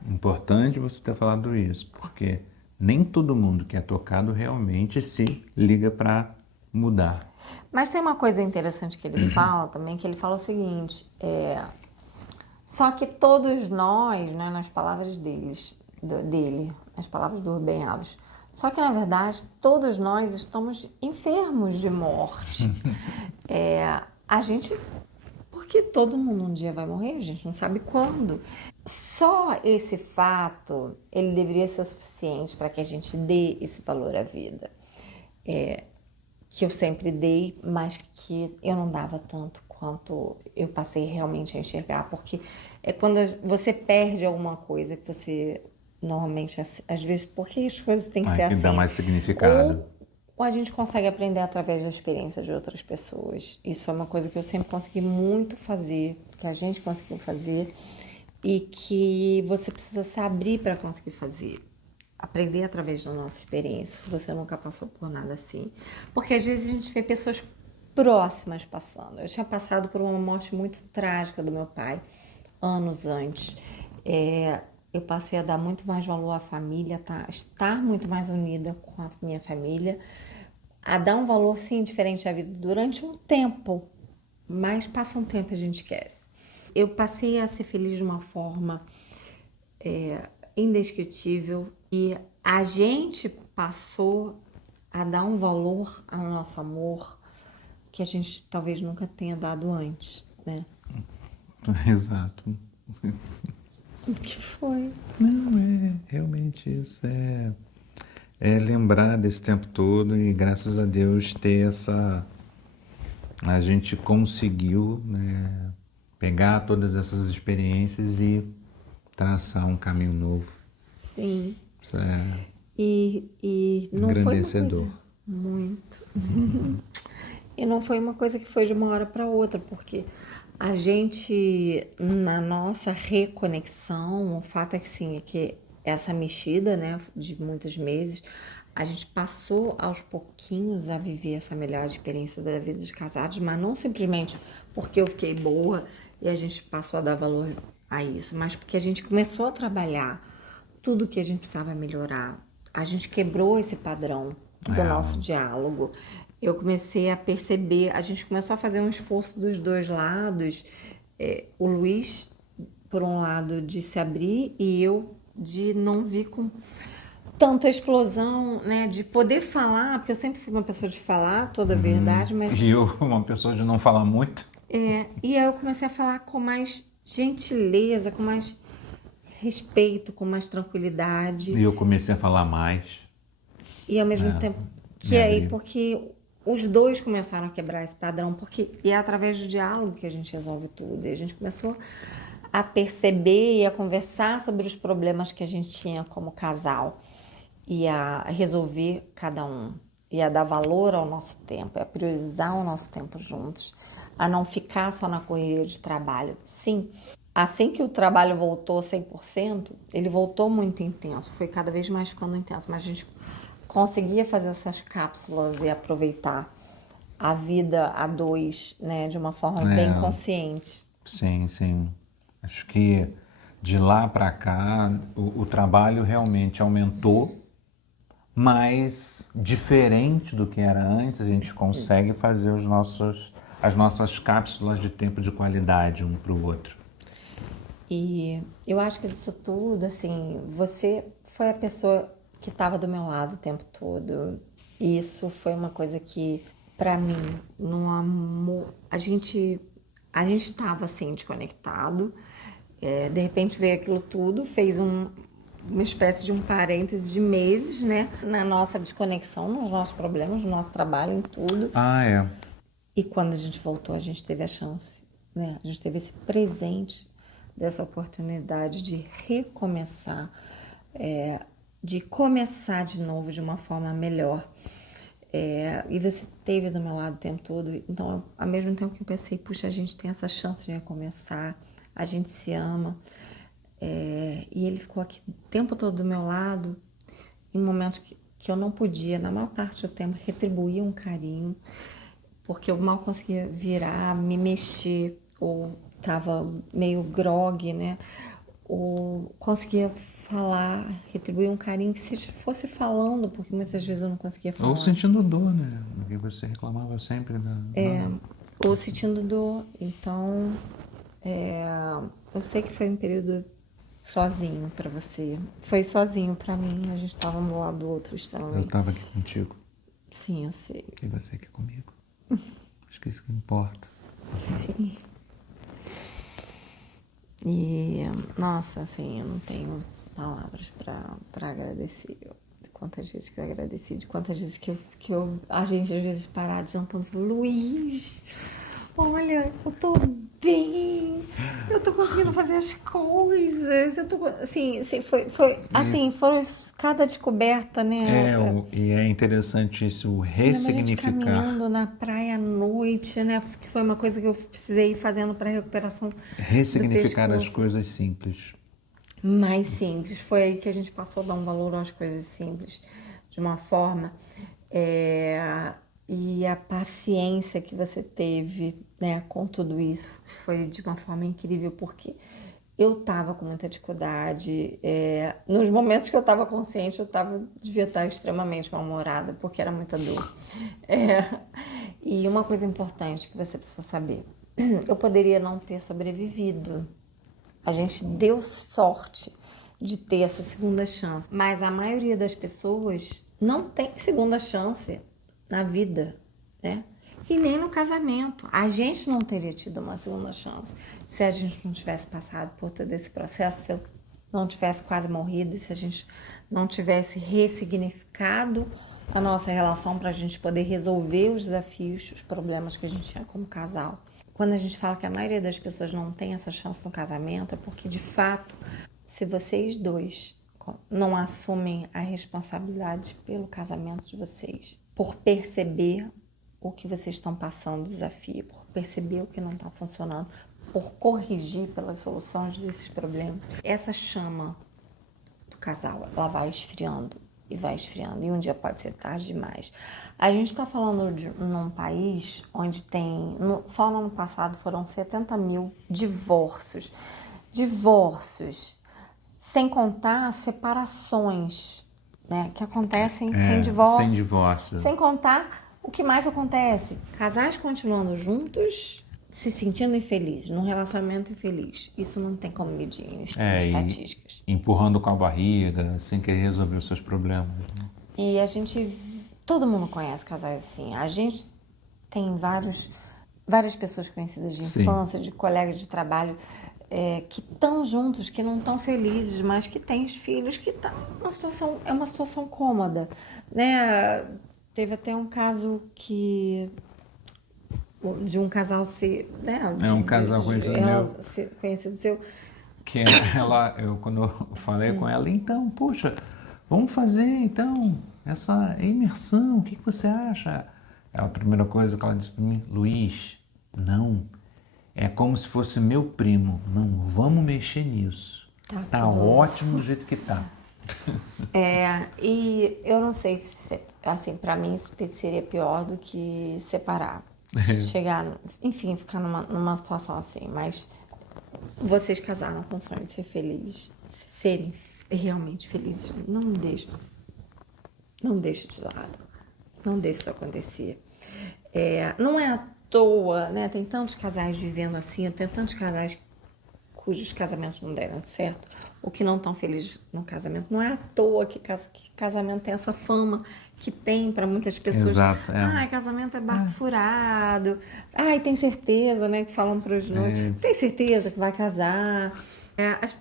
Importante você ter falado isso, porque nem todo mundo que é tocado realmente se liga para mudar. Mas tem uma coisa interessante que ele fala também, que ele fala o seguinte, só que todos nós, né, nas palavras dele, nas palavras do Rubem Alves, só que na verdade todos nós estamos enfermos de morte. A gente, porque todo mundo um dia vai morrer, a gente não sabe quando. Só esse fato, ele deveria ser suficiente para que a gente dê esse valor à vida. Que eu sempre dei, mas que eu não dava tanto quanto eu passei realmente a enxergar, porque é quando você perde alguma coisa que você normalmente, às vezes, porque as coisas têm que ser Que assim, dá mais significado. ou a gente consegue aprender através da experiência de outras pessoas. Isso foi uma coisa que eu sempre consegui muito fazer, que a gente conseguiu fazer e que você precisa se abrir para conseguir fazer. Aprender através da nossa experiência, se você nunca passou por nada assim. Porque às vezes a gente vê pessoas próximas passando. Eu tinha passado por uma morte muito trágica do meu pai, anos antes. Eu passei a dar muito mais valor à família, estar muito mais unida com a minha família, a dar um valor, sim, diferente à vida durante um tempo, mas passa um tempo e a gente esquece. Eu passei a ser feliz de uma forma indescritível e a gente passou a dar um valor ao nosso amor que a gente talvez nunca tenha dado antes, né? Exato. O que foi? Não, realmente isso é lembrar desse tempo todo e graças a Deus ter a gente conseguiu, né, pegar todas essas experiências e traçar um caminho novo. Sim. Isso é E não foi uma Engrandecedor. coisa muito. E não foi uma coisa que foi de uma hora para outra, porque a gente, na nossa reconexão, o fato é que sim, é que essa mexida, né, de muitos meses, a gente passou aos pouquinhos a viver essa melhor experiência da vida de casados, mas não simplesmente porque eu fiquei boa e a gente passou a dar valor a isso, mas porque a gente começou a trabalhar tudo que a gente precisava melhorar. A gente quebrou esse padrão do nosso diálogo. Eu comecei a perceber, a gente começou a fazer um esforço dos dois lados. O Luiz, por um lado, de se abrir e eu de não vir com tanta explosão, né? De poder falar, porque eu sempre fui uma pessoa de falar toda a verdade, mas E eu, uma pessoa de não falar muito. e aí eu comecei a falar com mais gentileza, com mais respeito, com mais tranquilidade. E eu comecei a falar mais. E ao mesmo tempo que me aí, abri. porque os dois começaram a quebrar esse padrão, porque e é através do diálogo que a gente resolve tudo. E a gente começou a perceber e a conversar sobre os problemas que a gente tinha como casal e a resolver cada um e a dar valor ao nosso tempo, a priorizar o nosso tempo juntos, a não ficar só na correria de trabalho. Sim, assim que o trabalho voltou 100%, ele voltou muito intenso, foi cada vez mais ficando intenso, mas a gente conseguia fazer essas cápsulas e aproveitar a vida a dois, né, de uma forma bem consciente. Sim, sim. Acho que de lá para cá o trabalho realmente aumentou, mas diferente do que era antes, a gente consegue fazer as nossas cápsulas de tempo de qualidade um para o outro. E eu acho que disso tudo, assim, você foi a pessoa que estava do meu lado o tempo todo. E isso foi uma coisa que, pra mim, no amor, a gente estava assim desconectado. De repente veio aquilo tudo, fez uma espécie de um parêntese de meses, né, na nossa desconexão, nos nossos problemas, no nosso trabalho, em tudo. Ah, é. E quando a gente voltou, a gente teve a chance, né? A gente teve esse presente dessa oportunidade de recomeçar, de começar de novo de uma forma melhor. E você esteve do meu lado o tempo todo. Então, ao mesmo tempo que eu pensei, puxa, a gente tem essa chance de recomeçar, a gente se ama. E ele ficou aqui o tempo todo do meu lado, em momentos que eu não podia, na maior parte do tempo, retribuir um carinho, porque eu mal conseguia virar, me mexer, ou tava meio grogue, né? Ou conseguia falar, retribuir um carinho que se fosse falando, porque muitas vezes eu não conseguia falar. Ou sentindo dor, né? Porque você reclamava sempre da... Ou sentindo dor. Então, eu sei que foi um período sozinho pra você. Foi sozinho pra mim, a gente tava um do lado do outro Eu extremamente. estava aqui contigo Sim, eu sei. e você aqui comigo. Acho que isso que importa. Sim. E, nossa, assim, eu não tenho palavras pra agradecer. De quantas vezes que eu agradeci, de quantas vezes a gente às vezes parar jantando, Luiz, olha, eu tô bem, eu tô conseguindo fazer as coisas, eu tô, assim, foi cada descoberta, né? E é interessante isso, o Minha ressignificar. caminhando na praia à noite, né? Que foi uma coisa que eu precisei ir fazendo para recuperação do Ressignificar as pescoço. coisas simples. Mais simples. Foi aí que a gente passou a dar um valor às coisas simples de uma forma. E a paciência que você teve, né, com tudo isso foi de uma forma incrível, porque eu tava com muita dificuldade. Nos momentos que eu tava consciente, devia estar extremamente mal-humorada, porque era muita dor. E uma coisa importante que você precisa saber: eu poderia não ter sobrevivido. A gente deu sorte de ter essa segunda chance, mas a maioria das pessoas não tem segunda chance na vida, né? E nem no casamento. A gente não teria tido uma segunda chance se a gente não tivesse passado por todo esse processo, se eu não tivesse quase morrido, se a gente não tivesse ressignificado a nossa relação para a gente poder resolver os desafios, os problemas que a gente tinha como casal. Quando a gente fala que a maioria das pessoas não tem essa chance no casamento, é porque, de fato, se vocês dois não assumem a responsabilidade pelo casamento de vocês, por perceber o que vocês estão passando, desafio, por perceber o que não está funcionando, por corrigir pelas soluções desses problemas. Essa chama do casal, ela vai esfriando e vai esfriando, e um dia pode ser tarde demais. A gente está falando de num país onde só no ano passado foram 70 mil divórcios, sem contar separações, né, que acontecem sem divórcio. Sem divórcio. Sem contar o que mais acontece, casais continuando juntos, se sentindo infelizes, num relacionamento infeliz. Isso não tem como medir em estatísticas. Empurrando com a barriga, sem querer resolver os seus problemas. Né? E todo mundo conhece casais assim. A gente tem várias pessoas conhecidas de infância, de colegas de trabalho, que estão juntos, que não estão felizes, mas que têm os filhos, que estão uma situação cômoda, né? Teve até um caso de um casal né? Um casal conhecido meu. Conhecido seu. Que quando eu falei com ela, então, poxa, vamos fazer então essa imersão, o que você acha? A primeira coisa que ela disse para mim, Luiz, não, é como se fosse meu primo, não vamos mexer nisso. Tá ótimo do jeito que tá. E eu não sei se, assim, para mim isso seria pior do que separar. Chegar, enfim, ficar numa situação assim, mas vocês casaram com o sonho de ser felizes, serem realmente felizes, não deixe de lado, não deixe isso acontecer. Não é à toa, né? Tem tantos casais vivendo assim, tem tantos casais cujos casamentos não deram certo, ou que não estão felizes no casamento. Não é à toa que casamento tem essa fama que tem para muitas pessoas. Exato, Casamento é barco furado. Tem certeza, né? Que falam para os noivos. Tem certeza que vai casar.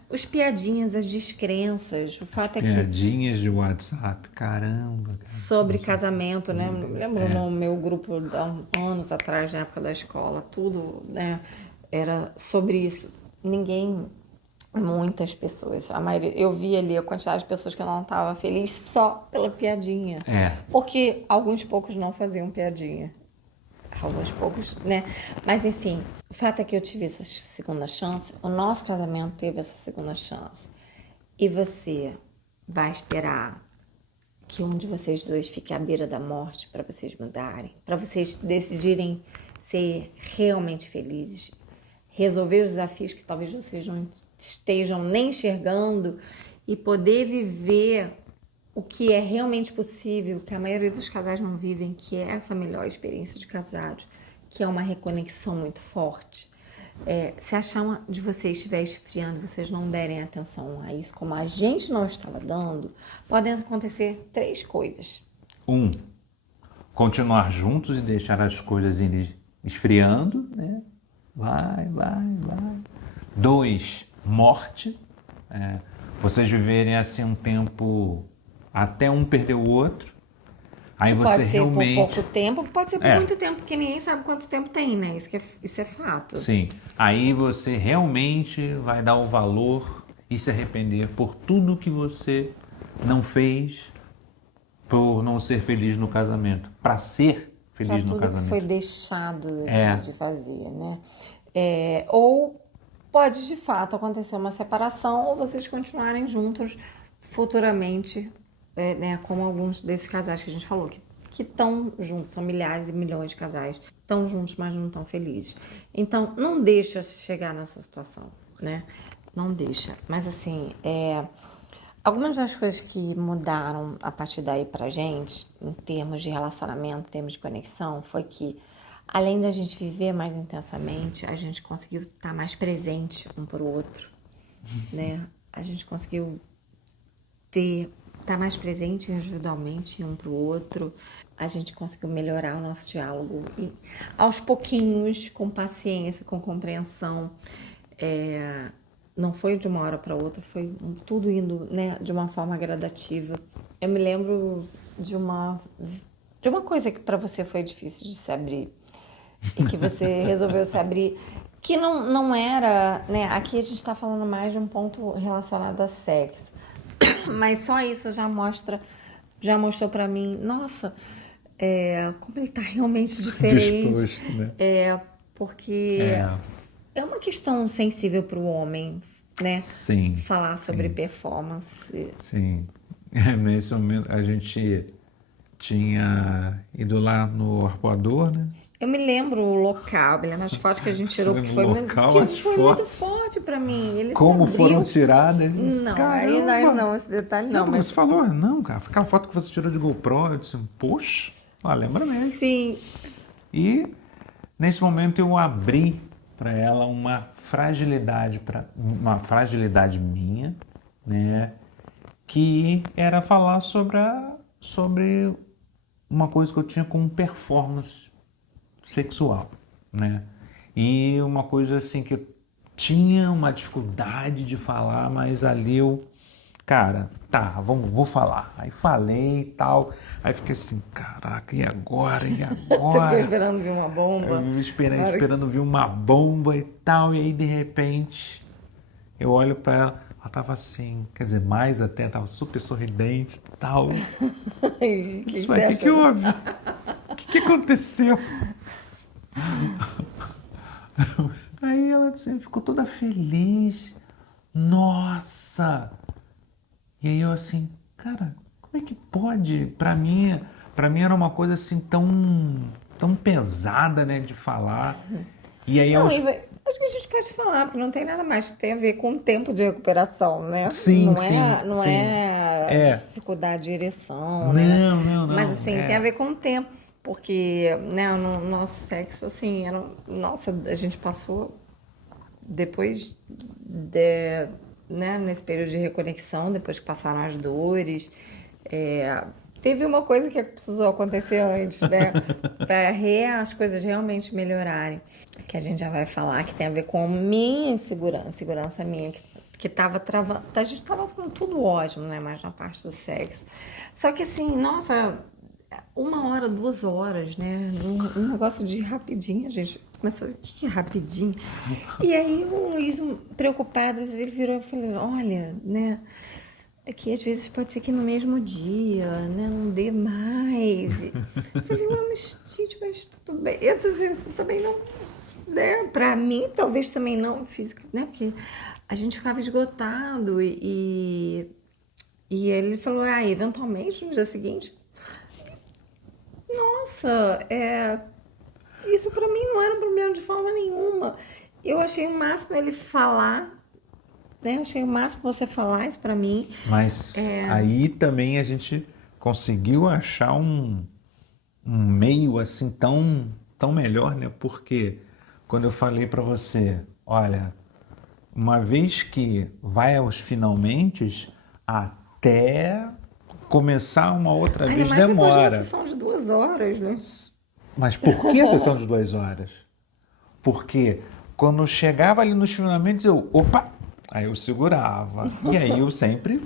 As piadinhas, as descrenças. O fato piadinhas de WhatsApp, caramba. Sobre casamento, né? Lembro no meu grupo há anos atrás, na época da escola, tudo, né? Era sobre isso. Muitas pessoas, a maioria, eu vi ali a quantidade de pessoas que não estava feliz só pela piadinha. Porque alguns poucos não faziam piadinha. Alguns poucos, né? Mas enfim, o fato é que eu tive essa segunda chance, o nosso casamento teve essa segunda chance. E você vai esperar que um de vocês dois fique à beira da morte para vocês mudarem, para vocês decidirem ser realmente felizes, resolver os desafios que talvez vocês não estejam nem enxergando e poder viver o que é realmente possível, que a maioria dos casais não vivem, que é essa melhor experiência de casados, que é uma reconexão muito forte. Se a chama de vocês estiver esfriando, vocês não derem atenção a isso, como a gente não estava dando, podem acontecer 3 coisas. 1. Continuar juntos e deixar as coisas irem esfriando, né? Vai. 2, morte. Vocês viverem assim um tempo até um perder o outro. Aí que você pode realmente... ser por pouco tempo, pode ser por muito tempo, porque ninguém sabe quanto tempo tem, né? Isso é fato. Sim. Aí você realmente vai dar o valor e se arrepender por tudo que você não fez por não ser feliz no casamento. Para ser feliz no casamento. Que foi deixado de fazer, né? Ou pode, de fato, acontecer uma separação ou vocês continuarem juntos futuramente, né? Como alguns desses casais que a gente falou, que estão juntos, são milhares e milhões de casais, estão juntos, mas não estão felizes. Então, não deixa chegar nessa situação, né? Não deixa. Mas, assim, algumas das coisas que mudaram a partir daí pra gente, em termos de relacionamento, em termos de conexão, foi que, além da gente viver mais intensamente, a gente conseguiu estar mais presente um pro outro, né? A gente conseguiu estar mais presente individualmente um pro outro. A gente conseguiu melhorar o nosso diálogo e, aos pouquinhos, com paciência, com compreensão. Não foi de uma hora para outra, foi tudo indo, né, de uma forma gradativa. Eu me lembro de uma coisa que para você foi difícil de se abrir e que você resolveu se abrir, que não era, né? Aqui a gente está falando mais de um ponto relacionado a sexo, Mas só isso já mostrou pra mim, nossa, como ele tá realmente diferente. Disposto, né? Porque é uma questão sensível pro homem, né? Sim, Falar sobre sim, performance. sim. Nesse momento a gente tinha ido lá no arpoador, né? Eu me lembro o local, me lembro as fotos que a gente Você tirou, lembra o local, as foi muito fotos, forte pra mim. Ele se como foram abriu. tiradas? Não, aí Caramba! não, esse detalhe Não, não, porque mas você falou, não, cara, aquela foto que você tirou de GoPro, eu disse, poxa, lembra mesmo. sim. E nesse momento eu abri para ela uma fragilidade minha, né, que era falar sobre uma coisa que eu tinha como performance sexual, né? E uma coisa assim que eu tinha uma dificuldade de falar, mas ali eu, cara, tá, vou falar. Aí falei e tal. Aí fiquei assim, caraca, e agora? E Você ficou agora? esperando vir uma bomba. Eu Na hora que- esperando vir uma bomba e tal. E aí, de repente, eu olho pra ela. Ela tava assim, quer dizer, mais até, tava super sorridente e tal. Ai, Eu disse, você mas o que que achou? houve? O que que aconteceu? Aí ela assim, ficou toda feliz. Nossa! E aí eu assim, cara, como é que pode? Para mim era uma coisa assim tão pesada, né, de falar. E aí Não, aos acho que a gente pode falar, porque não tem nada mais que tem a ver com o tempo de recuperação, né? sim, sim, Não sim. é É. dificuldade de ereção, né? Não, não, Mas não. assim, tem a É. ver com o tempo, porque, né, no nosso sexo, assim, nossa, a gente passou depois né, nesse período de reconexão, depois que passaram as dores, teve uma coisa que precisou acontecer antes, né, para as coisas realmente melhorarem, que a gente já vai falar, que tem a ver com a minha insegurança minha, que tava travando, a gente tava com tudo ótimo, né, mas na parte do sexo. Só que assim, nossa, 1 hora, 2 horas, né? Um negócio de rapidinho, a gente começou, o que é rapidinho? E aí o Luiz, preocupado, ele virou e falou, olha, né? É que às vezes pode ser que no mesmo dia, né? Não dê mais. E eu falei, mas gente, mas tudo bem. Eu tô dizendo, isso também não, né? Pra mim, talvez também não, física, né? Porque a gente ficava esgotado e ele falou, eventualmente no dia seguinte, nossa, isso pra mim não era um problema de forma nenhuma. Eu achei o máximo ele falar, né? Eu achei o máximo você falar isso pra mim. Mas aí também a gente conseguiu achar um meio assim tão melhor, né? Porque quando eu falei para você, olha, uma vez que vai aos finalmente, até começar uma outra Ainda vez mais depois de uma demora. sessão de 2 horas, né? Mas por que a sessão de 2 horas? Porque quando chegava ali nos finalmente, opa! Aí eu segurava. E aí eu sempre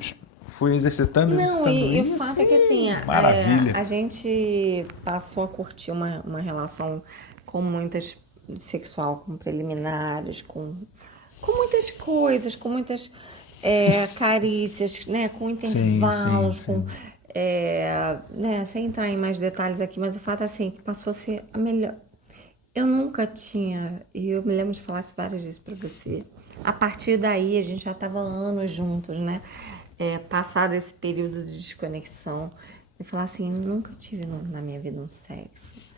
fui exercitando, Não, exercitando e o isso. fato é que assim, Maravilha. a gente passou a curtir uma relação com muitas sexual, com preliminares, com muitas coisas, com muitas carícias, né? Com Sim, sim, intervalos, sim. né? Sem entrar em mais detalhes aqui, mas o fato é assim, que passou a ser a melhor. Eu nunca tinha, e eu me lembro de falar isso várias vezes pra você. A partir daí, a gente já estava anos juntos, né? Passado esse período de desconexão, e falar assim, eu nunca tive na minha vida um sexo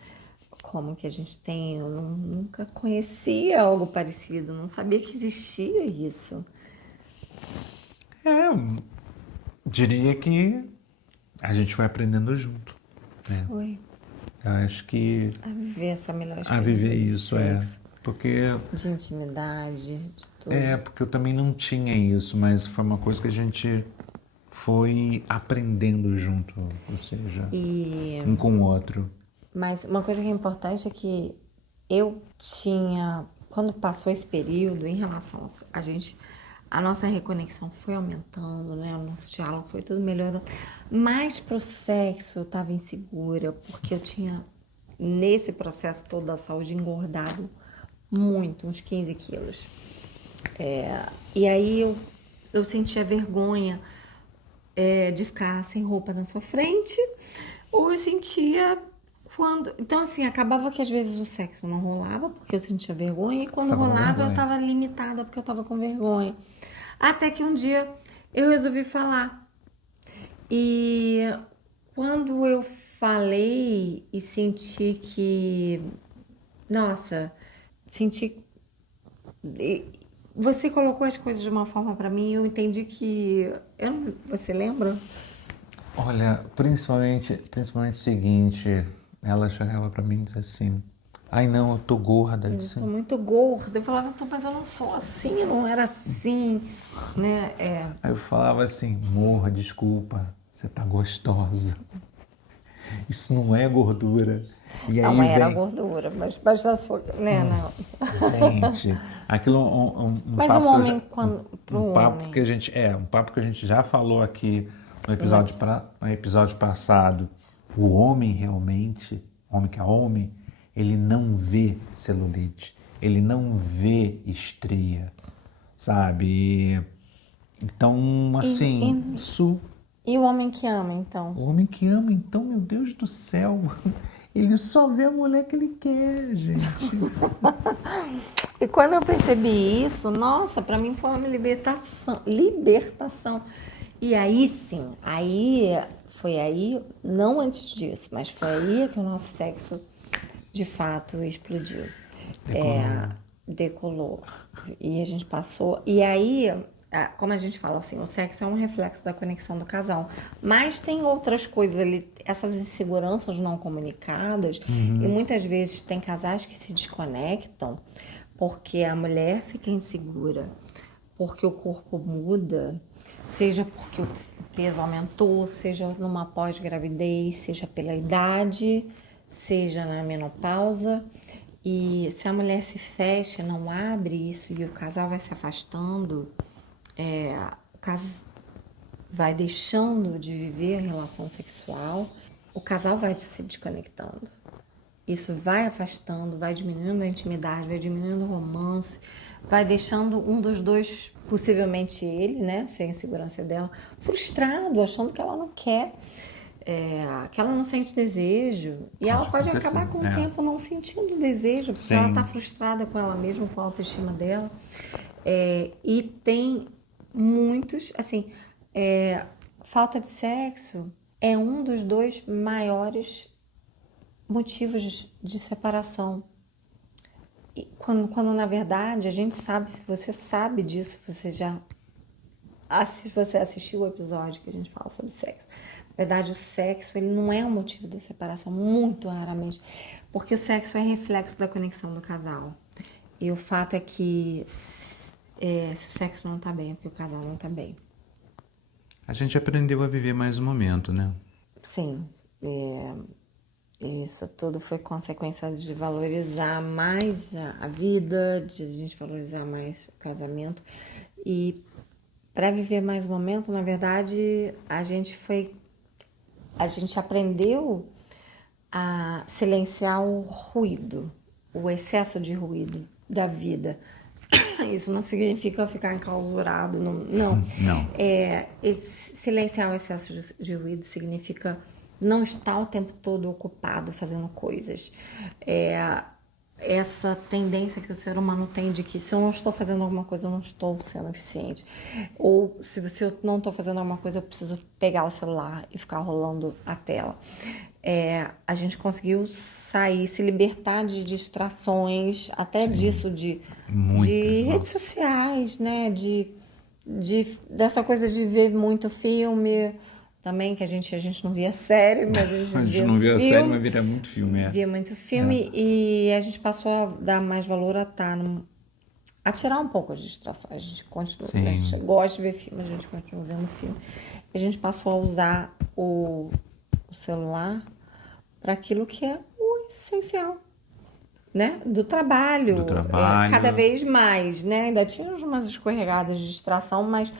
como que a gente tem, eu nunca conhecia algo parecido, não sabia que existia isso. Eu diria que a gente vai aprendendo junto, né? Foi Eu acho que a viver essa melhor a viver experiência de isso sexo, porque de intimidade, de tudo. porque eu também não tinha isso, mas foi uma coisa que a gente foi aprendendo junto, ou seja, E um com o outro. Mas uma coisa que é importante é que eu tinha, quando passou esse período, em relação a gente, a nossa reconexão foi aumentando, né? O nosso diálogo foi tudo melhorando. Mas pro sexo eu tava insegura, porque eu tinha, nesse processo todo da saúde, engordado muito, uns 15 quilos. E aí eu sentia vergonha de ficar sem roupa na sua frente, ou eu sentia quando... Então, assim, acabava que às vezes o sexo não rolava porque eu sentia vergonha, e quando Estava com rolava eu vergonha. tava limitada porque eu tava com vergonha. Até que um dia eu resolvi falar. E quando eu falei e senti que... Nossa, senti... Você colocou as coisas de uma forma pra mim e eu entendi que... Você lembra? Olha, principalmente o seguinte, ela chegava pra mim e dizia assim, ai não, eu tô gorda. Eu Eu disse, tô muito gorda. Eu falava, mas eu não sou assim, eu não era assim, né? aí eu falava assim, morra, desculpa, você tá gostosa. Isso não é gordura. E Não aí era vem, gordura, mas já foi, né? Não. gente, aquilo é um Mas um papo que eu já, homem, quando, pro um papo que homem, a gente, um papo que a gente já falou aqui no no episódio passado. O homem realmente, homem que é homem, ele não vê celulite, ele não vê estria, sabe? Então, e, assim, e, isso, e o homem que ama, então? o homem que ama, então, meu Deus do céu, ele só vê a mulher que ele quer, gente. E quando eu percebi isso, nossa, pra mim foi uma libertação, libertação. E aí sim, foi aí, não antes disso, mas foi aí que o nosso sexo de fato explodiu. Decolou. Decolou. E a gente passou. E aí, como a gente fala assim, o sexo é um reflexo da conexão do casal. Mas tem outras coisas ali, essas inseguranças não comunicadas. E muitas vezes tem casais que se desconectam porque a mulher fica insegura, porque o corpo muda, seja porque o peso aumentou, seja numa pós-gravidez, seja pela idade, seja na menopausa. E se a mulher se fecha, não abre isso e o casal vai se afastando, o casal vai deixando de viver a relação sexual, o casal vai se desconectando. Isso vai afastando, vai diminuindo a intimidade, vai diminuindo o romance, vai deixando um dos dois, possivelmente ele, né, sem a insegurança dela, frustrado, achando que ela não quer, que ela não sente desejo. E ela Pode pode acontecer, acabar com o tempo não sentindo desejo, porque ela está Sim. frustrada com ela mesma, com a autoestima dela. E tem muitos, assim, falta de sexo é um dos dois maiores motivos de separação. E quando na verdade a gente sabe, se você sabe disso, se você assistiu o episódio que a gente fala sobre sexo. Na verdade, o sexo ele não é um motivo da separação, muito raramente, porque o sexo é reflexo da conexão do casal. E o fato é que se o sexo não tá bem, é porque o casal não tá bem. A gente aprendeu a viver mais o momento, né? Sim, isso tudo foi consequência de valorizar mais a vida, de a gente valorizar mais o casamento. E para viver mais o momento, na verdade, a gente aprendeu a silenciar o ruído, o excesso de ruído da vida. Isso não significa ficar enclausurado, não. Não. Silenciar o excesso de ruído significa não estar o tempo todo ocupado fazendo coisas. Essa tendência que o ser humano tem de que se eu não estou fazendo alguma coisa, eu não estou sendo eficiente. Ou se eu não estou fazendo alguma coisa, eu preciso pegar o celular e ficar rolando a tela. A gente conseguiu sair, se libertar de distrações, até disso, de Muitas, redes nossa. sociais, né? Dessa coisa de ver muito filme também, que a gente não via série, mas a A gente gente via não vê a série, filme. mas vira muito filme, Via muito filme e a gente passou a dar mais valor a tirar um pouco as distrações. A gente continua, a gente Sim. gosta de ver filme, a gente continua vendo filme. E a gente passou a usar o celular para aquilo que é o essencial, né? Do trabalho, Do trabalho. cada vez mais, né? Ainda tinha umas escorregadas de distração, mas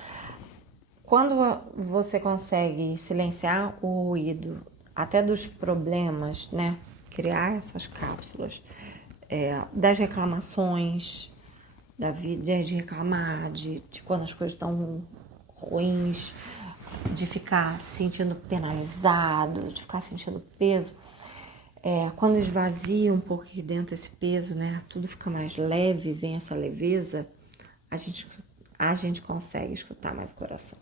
quando você consegue silenciar o ruído, até dos problemas, né? Criar essas cápsulas das reclamações da vida, de reclamar, de quando as coisas estão ruins, de ficar se sentindo penalizado, de ficar sentindo peso, quando esvazia um pouco aqui dentro esse peso, né, tudo fica mais leve, vem essa leveza, a gente consegue escutar mais o coração.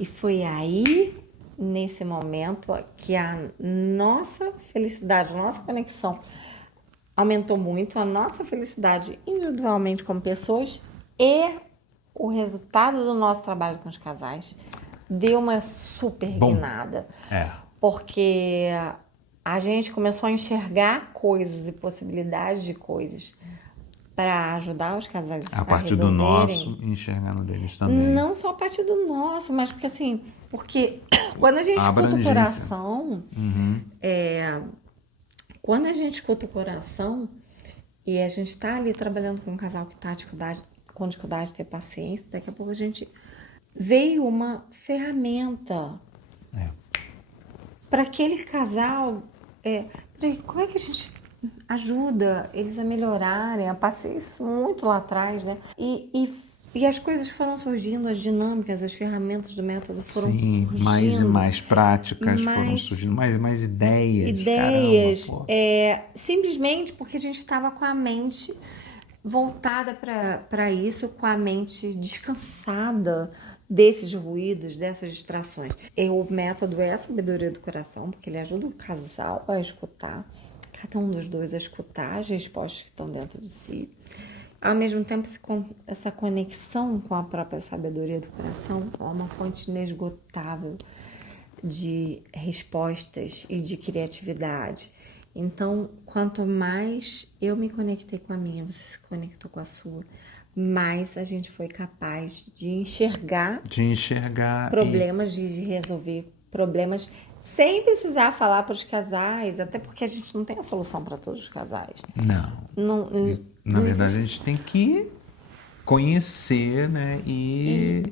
E foi aí, nesse momento, que a nossa felicidade, a nossa conexão aumentou muito, a nossa felicidade individualmente como pessoas e o resultado do nosso trabalho com os casais deu uma super guinada. Porque a gente começou a enxergar coisas e possibilidades de coisas para ajudar os casais a partir do nosso, enxergando deles também. Não só a partir do nosso, mas porque quando a gente escuta o coração, quando a gente escuta o coração e a gente está ali trabalhando com um casal que está com dificuldade de ter paciência, daqui a pouco a gente veio uma ferramenta para aquele casal. Como é que a gente ajuda eles a melhorarem? Eu passei isso muito lá atrás, né? E as coisas foram surgindo, as dinâmicas, as ferramentas do método foram surgindo. Mais e mais práticas foram surgindo, mais ideias. Ideias, Caramba, simplesmente porque a gente estava com a mente voltada para isso, com a mente descansada desses ruídos, dessas distrações. O método é a sabedoria do coração, porque ele ajuda o casal a escutar, cada um dos dois a escutar as respostas que estão dentro de si. Ao mesmo tempo, essa conexão com a própria sabedoria do coração é uma fonte inesgotável de respostas e de criatividade. Então, quanto mais eu me conectei com a minha, você se conectou com a sua, mais a gente foi capaz de enxergar problemas, de resolver problemas, sem precisar falar para os casais, até porque a gente não tem a solução para todos os casais. Na verdade, a gente tem que conhecer, né? E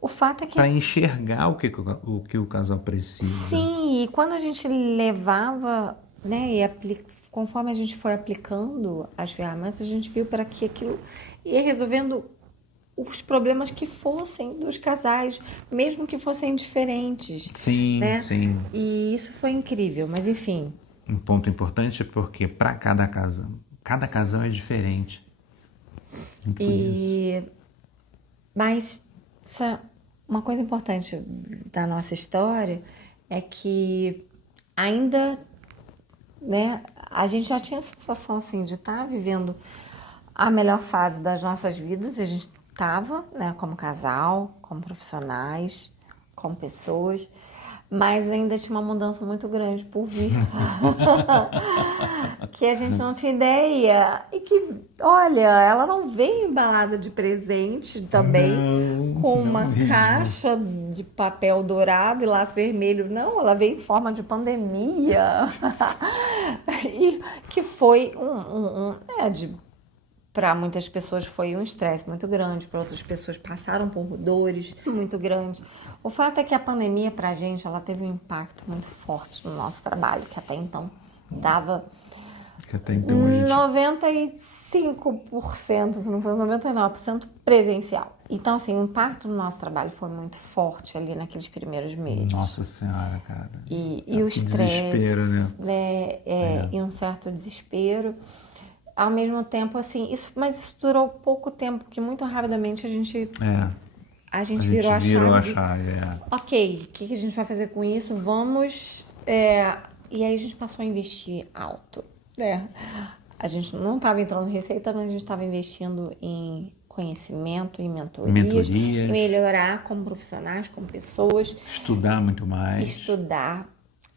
o fato é que para enxergar o que o casal precisa. Sim, e quando a gente levava, né, conforme a gente foi aplicando as ferramentas, a gente viu para que aquilo ia resolvendo os problemas que fossem dos casais, mesmo que fossem diferentes. Sim, né? sim. E isso foi incrível, mas enfim. Um ponto importante é porque para cada casal é diferente. Mas uma coisa importante da nossa história é que ainda, né, a gente já tinha a sensação assim de estar vivendo a melhor fase das nossas vidas. A gente estava, né, como casal, como profissionais, como pessoas, mas ainda tinha uma mudança muito grande por vir, que a gente não tinha ideia. E que, olha, ela não veio embalada de presente também, com uma caixa de papel dourado e laço vermelho. Não, ela veio em forma de pandemia. E que foi para muitas pessoas foi um estresse muito grande, para outras pessoas passaram por dores muito grandes. O fato é que a pandemia, para a gente, ela teve um impacto muito forte no nosso trabalho, que até então dava 95%, se não foi 99%, presencial. Então, assim, o impacto no nosso trabalho foi muito forte ali naqueles primeiros meses. Nossa Senhora, cara. E o estresse, desespero, né? E um certo desespero. Ao mesmo tempo, assim, mas isso durou pouco tempo, porque muito rapidamente a gente virou a chave. Ok, o que a gente vai fazer com isso? Vamos... E aí a gente passou a investir alto, né? A gente não estava entrando em receita, mas a gente estava investindo em conhecimento, em mentorias, em melhorar como profissionais, como pessoas. Estudar muito mais.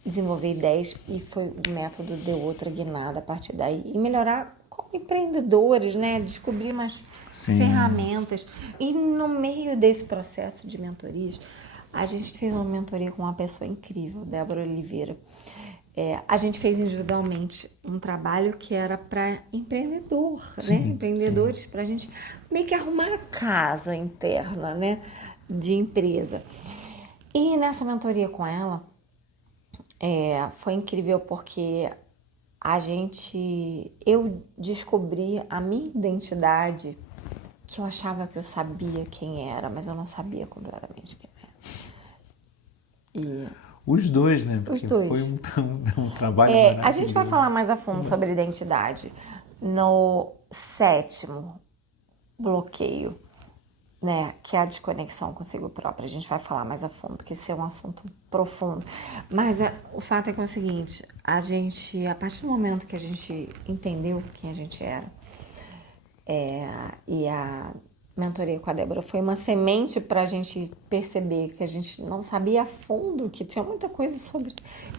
Desenvolver ideias, e foi o método deu outra guinada a partir daí. E melhorar como empreendedores, né? Descobrir mais ferramentas. E no meio desse processo de mentorias, a gente fez uma mentoria com uma pessoa incrível, Débora Oliveira. A gente fez individualmente um trabalho que era para empreendedor, né? Empreendedores, para a gente meio que arrumar a casa interna, né? De empresa. E nessa mentoria com ela, foi incrível porque eu descobri a minha identidade, que eu achava que eu sabia quem era, mas eu não sabia completamente quem era. E Os dois, né? os Porque dois. foi um trabalho A gente vai maravilhoso. falar mais a fundo sobre identidade no 7º bloqueio, né? Que é a desconexão consigo própria. A gente vai falar mais a fundo, porque esse é um assunto profundo. Mas o fato é que é o seguinte, a partir do momento que a gente entendeu quem a gente era, e a mentoria com a Débora foi uma semente para a gente perceber que a gente não sabia a fundo, que tinha muita coisa sobre...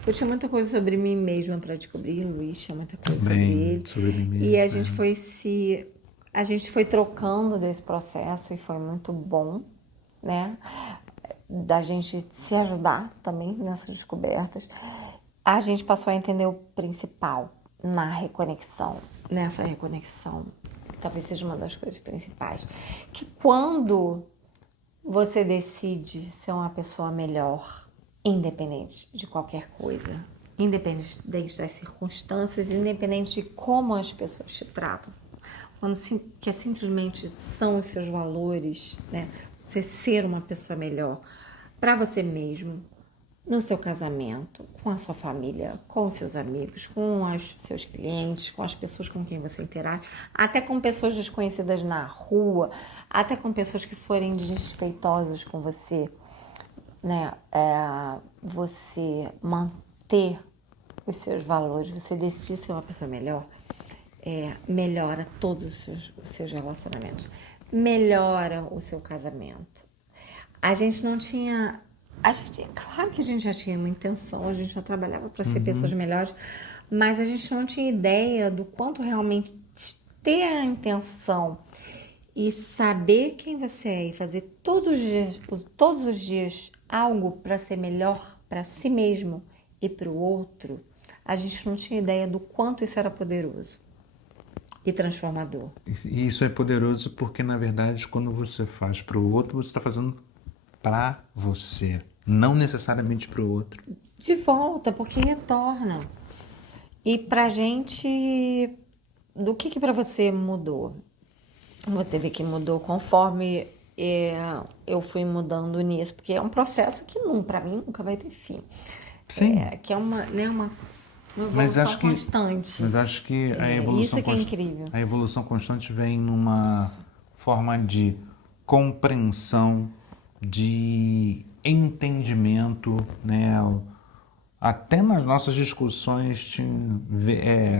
Eu tinha muita coisa sobre mim mesma para descobrir, o Luiz tinha muita coisa sobre Também, ele. sobre mim mesmo. E a gente foi trocando desse processo e foi muito bom, né? Da gente se ajudar também nessas descobertas. A gente passou a entender o principal nessa reconexão, que talvez seja uma das coisas principais, que quando você decide ser uma pessoa melhor, independente de qualquer coisa, independente das circunstâncias, independente de como as pessoas te tratam, que simplesmente são os seus valores, né? Você ser uma pessoa melhor para você mesmo, no seu casamento, com a sua família, com os seus amigos, com os seus clientes, com as pessoas com quem você interage, até com pessoas desconhecidas na rua, até com pessoas que forem desrespeitosas com você, né? Você manter os seus valores, você decidir ser uma pessoa melhor, melhora todos os seus relacionamentos, melhora o seu casamento. Claro que a gente já tinha uma intenção, a gente já trabalhava para ser pessoas melhores, mas a gente não tinha ideia do quanto realmente ter a intenção e saber quem você é e fazer todos os dias algo para ser melhor para si mesmo e para o outro, a gente não tinha ideia do quanto isso era poderoso e transformador. E isso é poderoso porque, na verdade, quando você faz para o outro, você está fazendo para você, não necessariamente para o outro. De volta, porque retorna. E pra gente, do que pra você mudou? Você vê que mudou conforme eu fui mudando nisso, porque é um processo que pra mim nunca vai ter fim. Sim. Que é uma Mas evolução constante. Mas acho que Isso que é incrível. a evolução constante vem numa forma de compreensão, de entendimento, né? Até nas nossas discussões,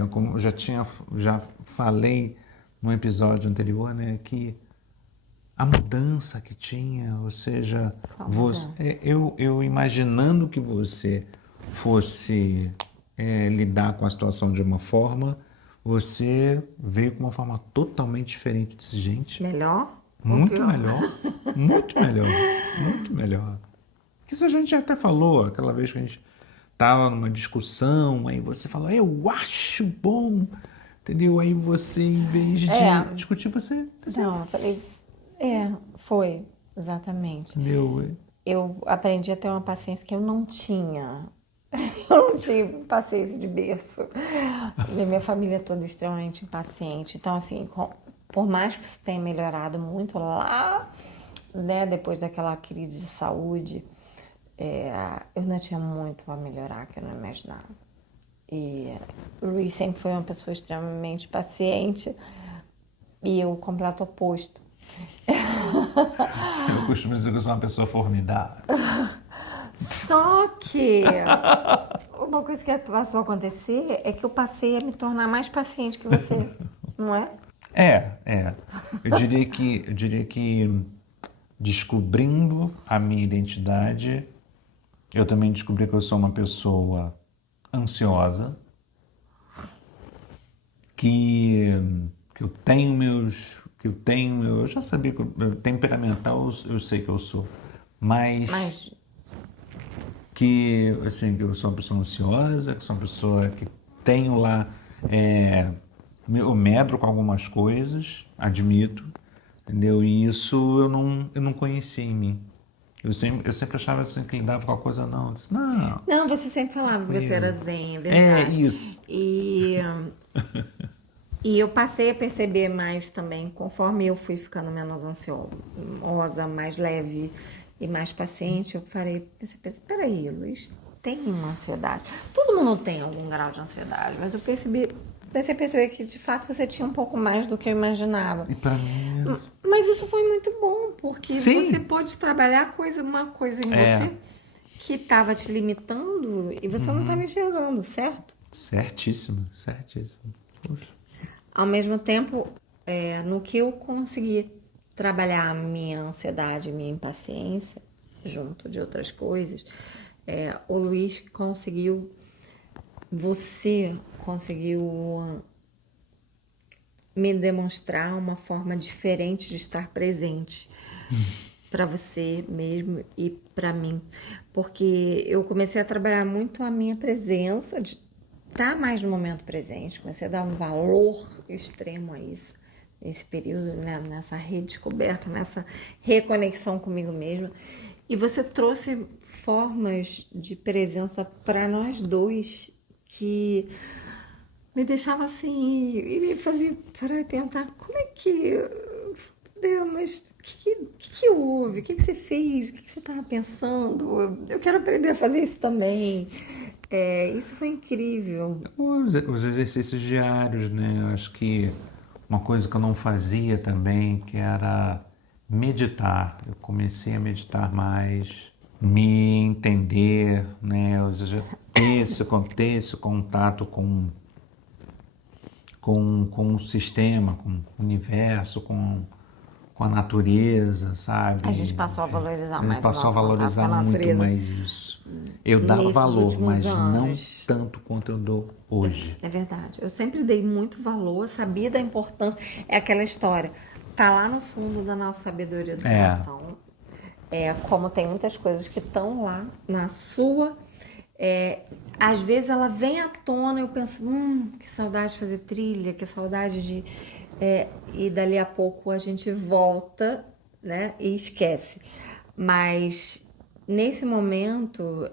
como eu já falei no episódio anterior, né, que a mudança que tinha, ou seja, eu imaginando que você fosse lidar com a situação de uma forma, você veio com uma forma totalmente diferente. Disse, gente, Melhor? muito melhor, muito melhor, muito melhor. Isso a gente até falou aquela vez que a gente estava numa discussão, aí você falou, eu acho bom, entendeu? Aí você, em vez de discutir, você... Não, eu falei, foi, exatamente. Entendeu? Eu aprendi a ter uma paciência que eu não tinha. Eu não tive paciência de berço. E minha família toda extremamente impaciente. Então, assim, por mais que isso tenha melhorado muito lá, né, depois daquela crise de saúde, eu ainda tinha muito a melhorar, que eu não imaginava. E o Luiz sempre foi uma pessoa extremamente paciente e eu o completo oposto. Eu costumo dizer que eu sou uma pessoa formidável. Só que uma coisa que passou a acontecer é que eu passei a me tornar mais paciente que você, não é? Eu diria que descobrindo a minha identidade, eu também descobri que eu sou uma pessoa ansiosa, que eu já sabia que temperamental eu sei que eu sou, mas que assim, que eu sou uma pessoa ansiosa, que sou uma pessoa que tenho lá, eu medro com algumas coisas, admito, entendeu? E isso eu não conhecia em mim. Eu sempre achava assim que lidava com a coisa, não. Eu disse, não. Não, você sempre falava que você era zen, é verdade. Isso. E eu passei a perceber mais também, conforme eu fui ficando menos ansiosa, mais leve e mais paciente, eu pensei, peraí, Luiz, tem uma ansiedade. Todo mundo tem algum grau de ansiedade, mas eu comecei a perceber que de fato você tinha um pouco mais do que eu imaginava. E pra mim, Mas isso foi muito bom, porque sim, você pode trabalhar uma coisa em você que estava te limitando e você não estava enxergando, certo? certíssimo, certíssimo. Poxa. Ao mesmo tempo, no que eu consegui trabalhar a minha ansiedade, minha impaciência, junto de outras coisas, o Luiz você conseguiu me demonstrar uma forma diferente de estar presente para você mesmo e para mim, porque eu comecei a trabalhar muito a minha presença, de estar mais no momento presente, comecei a dar um valor extremo a isso nesse período, né? Nessa redescoberta, nessa reconexão comigo mesma. E você trouxe formas de presença para nós dois que me deixava assim e me fazia parar e pensar como é que... Deus, mas o que houve? O que você fez? O que você estava pensando? Eu quero aprender a fazer isso também. Isso foi incrível. Os exercícios diários, né? Eu acho que uma coisa que eu não fazia também, que era meditar. Eu comecei a meditar mais, me entender, né? Ter esse contato com o sistema, com o universo, com a natureza, sabe? A gente passou a valorizar A gente mais o passou a nosso contato valorizar com a muito natureza mais isso. Eu dava nesses valor, últimos mas não anos. tanto quanto eu dou hoje. É verdade. Eu sempre dei muito valor, sabia da importância. É aquela história. Tá lá no fundo da nossa sabedoria do coração. Como tem muitas coisas que estão lá na sua. Às vezes ela vem à tona e eu penso, que saudade de fazer trilha, que saudade de. E dali a pouco a gente volta, né? E esquece. Mas nesse momento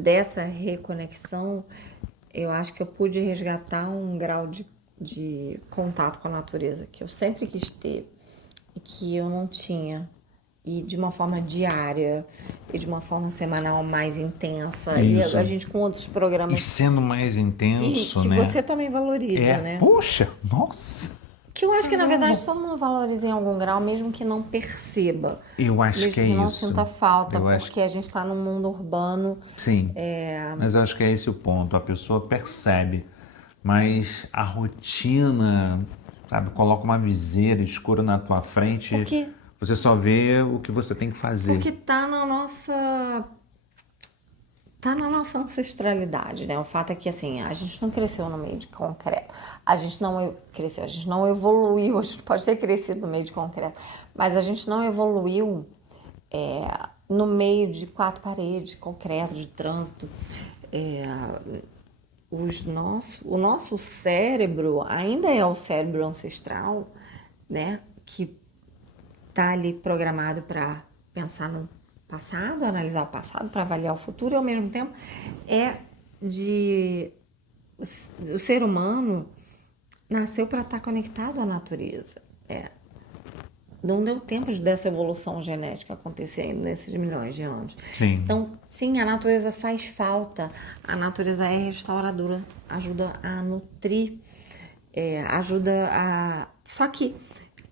dessa reconexão, eu acho que eu pude resgatar um grau de contato com a natureza que eu sempre quis ter e que eu não tinha. E de uma forma diária e de uma forma semanal mais intensa. Isso. E a gente com outros E programas. sendo mais intenso, que né? você também valoriza, né? Poxa, nossa! Que eu acho que, na verdade, todo mundo valoriza em algum grau, mesmo que não perceba. Eu acho Mesmo que é que não isso. sinta falta, Eu acho porque a gente está num mundo urbano. Sim, mas eu acho que é esse o ponto. A pessoa percebe, mas a rotina, sabe, coloca uma viseira escura na tua frente, Porque, você só vê o que você tem que fazer. porque tá na nossa ancestralidade, né? O fato é que, assim, a gente não cresceu no meio de concreto. A gente não cresceu, a gente não evoluiu. A gente pode ter crescido no meio de concreto, mas a gente não evoluiu no meio de quatro paredes, concreto, de trânsito. O nosso cérebro ainda é o cérebro ancestral, né? Que tá ali programado para pensar no passado, analisar o passado, para avaliar o futuro, e ao mesmo tempo o ser humano nasceu para estar conectado à natureza. Não deu tempo dessa evolução genética acontecer ainda nesses milhões de anos. Sim. Então, sim, a natureza faz falta. A natureza é restauradora, ajuda a nutrir, ajuda a... Só que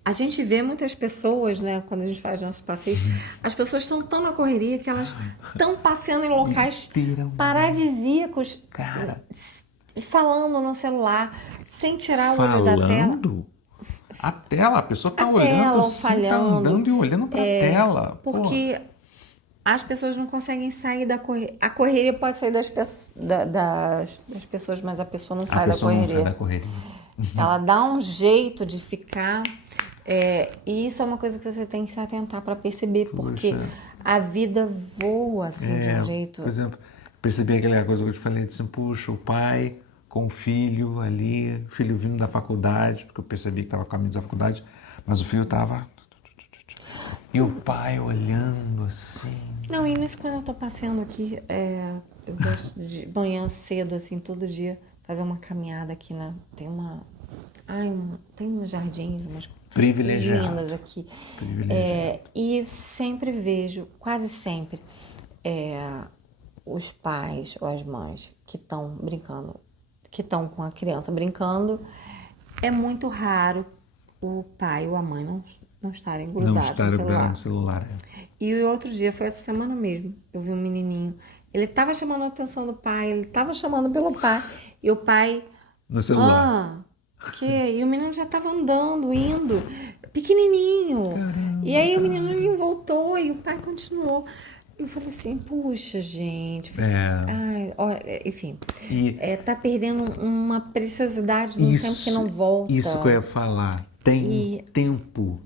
a gente vê muitas pessoas, né, quando a gente faz nossos passeios, as pessoas estão tão na correria que elas estão passeando em locais paradisíacos, Cara, falando no celular, sem tirar o olho da tela. falando? A tela, a pessoa tá A olhando tela, assim, tá falhando. andando e olhando pra tela. Porque as pessoas não conseguem sair da correria. A correria pode sair das pessoas, mas a pessoa não sai da correria. Não sai da correria. Ela dá um jeito de ficar. E isso é uma coisa que você tem que se atentar para perceber, porque a vida voa assim de um jeito. Por exemplo, percebi aquela coisa que eu te falei, assim, puxa, o pai com o filho ali, o filho vindo da faculdade, porque eu percebi que estava com a caminho da faculdade, mas o filho estava... E o pai olhando assim... Não, e isso quando eu tô passeando aqui, eu gosto de manhã cedo, assim, todo dia, fazer uma caminhada aqui tem uns jardins, Privilegiado. lindas aqui. Privilegiado. E sempre vejo, quase sempre, os pais ou as mães que estão brincando, que estão com a criança brincando. É muito raro o pai ou a mãe não estarem Não grudados estar no grudado celular. no celular. E o outro dia, foi essa semana mesmo, eu vi um menininho. Ele tava chamando a atenção do pai, ele tava chamando pelo pai. E o pai, No celular. que? E o menino já tava andando, indo, pequenininho. E aí o menino voltou e o pai continuou. Eu falei assim, puxa, gente. Ai, olha, enfim. Tá perdendo uma preciosidade de um tempo que não volta. Isso que eu ia falar. Tem um tempo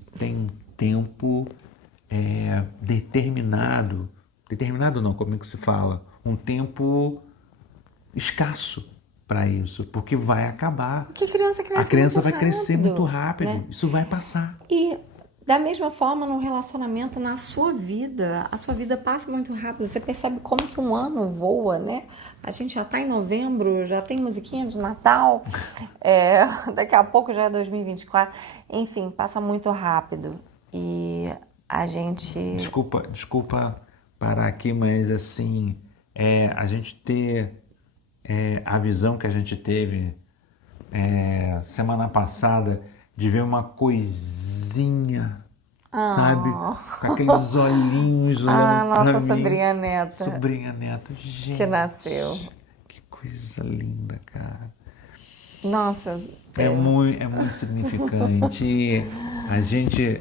determinado. Determinado não, como é que se fala? Um tempo escasso para isso, porque vai acabar. Porque a criança vai muito crescer rápido, muito rápido. né? Isso vai passar. E da mesma forma, no relacionamento, na sua vida, a sua vida passa muito rápido. Você percebe como que um ano voa, né? A gente já tá em novembro, já tem musiquinha de Natal, daqui a pouco já é 2024. Enfim, passa muito rápido. E a gente... Desculpa parar aqui, mas assim, a gente ter a visão que a gente teve semana passada de ver uma coisinha, sabe? Com aqueles olhinhos olhando pra nossa mim. sobrinha neta. Sobrinha neta, gente. Que nasceu. Que coisa linda, cara. Nossa. É muito significante. E a gente,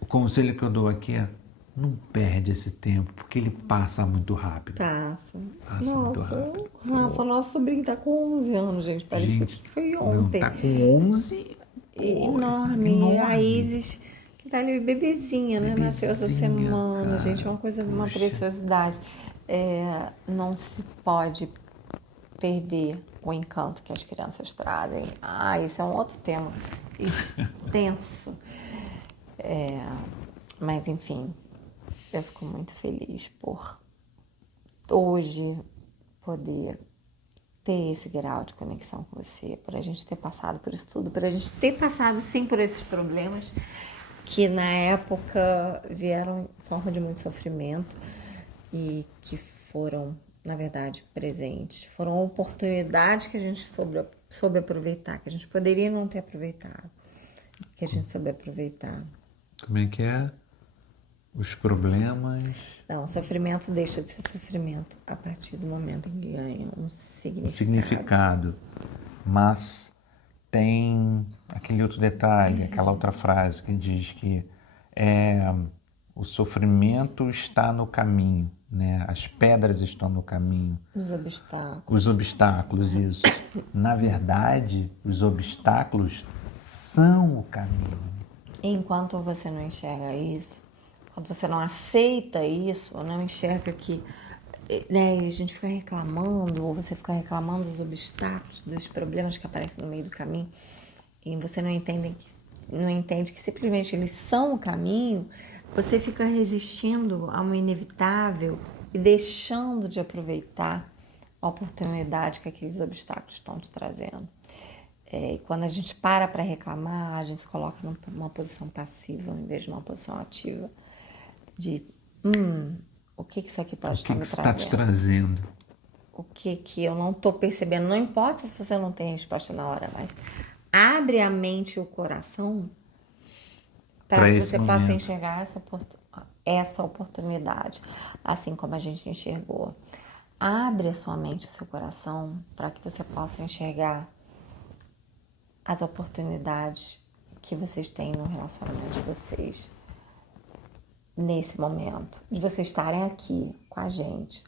o conselho que eu dou aqui é: não perde esse tempo, porque ele passa muito rápido. Passa muito Nossa, rápido. Rafa, nosso sobrinho tá com 11 anos, gente. Parecia que foi ontem. Não, tá com 11. Enorme. A Isis, que tá ali, bebezinha, né? Nasceu essa Bebezinha, semana, cara. gente. Uma coisa, uma preciosidade. Não se pode perder o encanto que as crianças trazem. Isso é um outro tema extenso. Mas, enfim, eu fico muito feliz por hoje poder ter esse grau de conexão com você, por a gente ter passado por isso tudo, por a gente ter passado, sim, por esses problemas que na época vieram em forma de muito sofrimento e que foram, na verdade, presentes. Foram oportunidades que a gente soube aproveitar, que a gente poderia não ter aproveitado, que a gente soube aproveitar. Como é que é? Os problemas... Não, o sofrimento deixa de ser sofrimento a partir do momento em que ganha um significado. Um significado. Mas tem aquele outro detalhe, aquela outra frase que diz que o sofrimento está no caminho, né? As pedras estão no caminho. Os obstáculos, isso. Na verdade, os obstáculos são o caminho. Enquanto você não enxerga isso, quando você não aceita isso, ou não enxerga que, né, a gente fica reclamando, ou você fica reclamando dos obstáculos, dos problemas que aparecem no meio do caminho, e você não entende que simplesmente eles são o caminho, você fica resistindo ao inevitável e deixando de aproveitar a oportunidade que aqueles obstáculos estão te trazendo. E quando a gente para reclamar, a gente se coloca numa posição passiva, em vez de uma posição ativa. De, o que isso aqui pode estar me trazendo? O que está te trazendo? O que eu não estou percebendo? Não importa se você não tem resposta na hora, mas abre a mente e o coração para que você possa enxergar essa oportunidade, assim como a gente enxergou. Abre a sua mente e o seu coração para que você possa enxergar as oportunidades que vocês têm no relacionamento de vocês nesse momento, de vocês estarem aqui com a gente,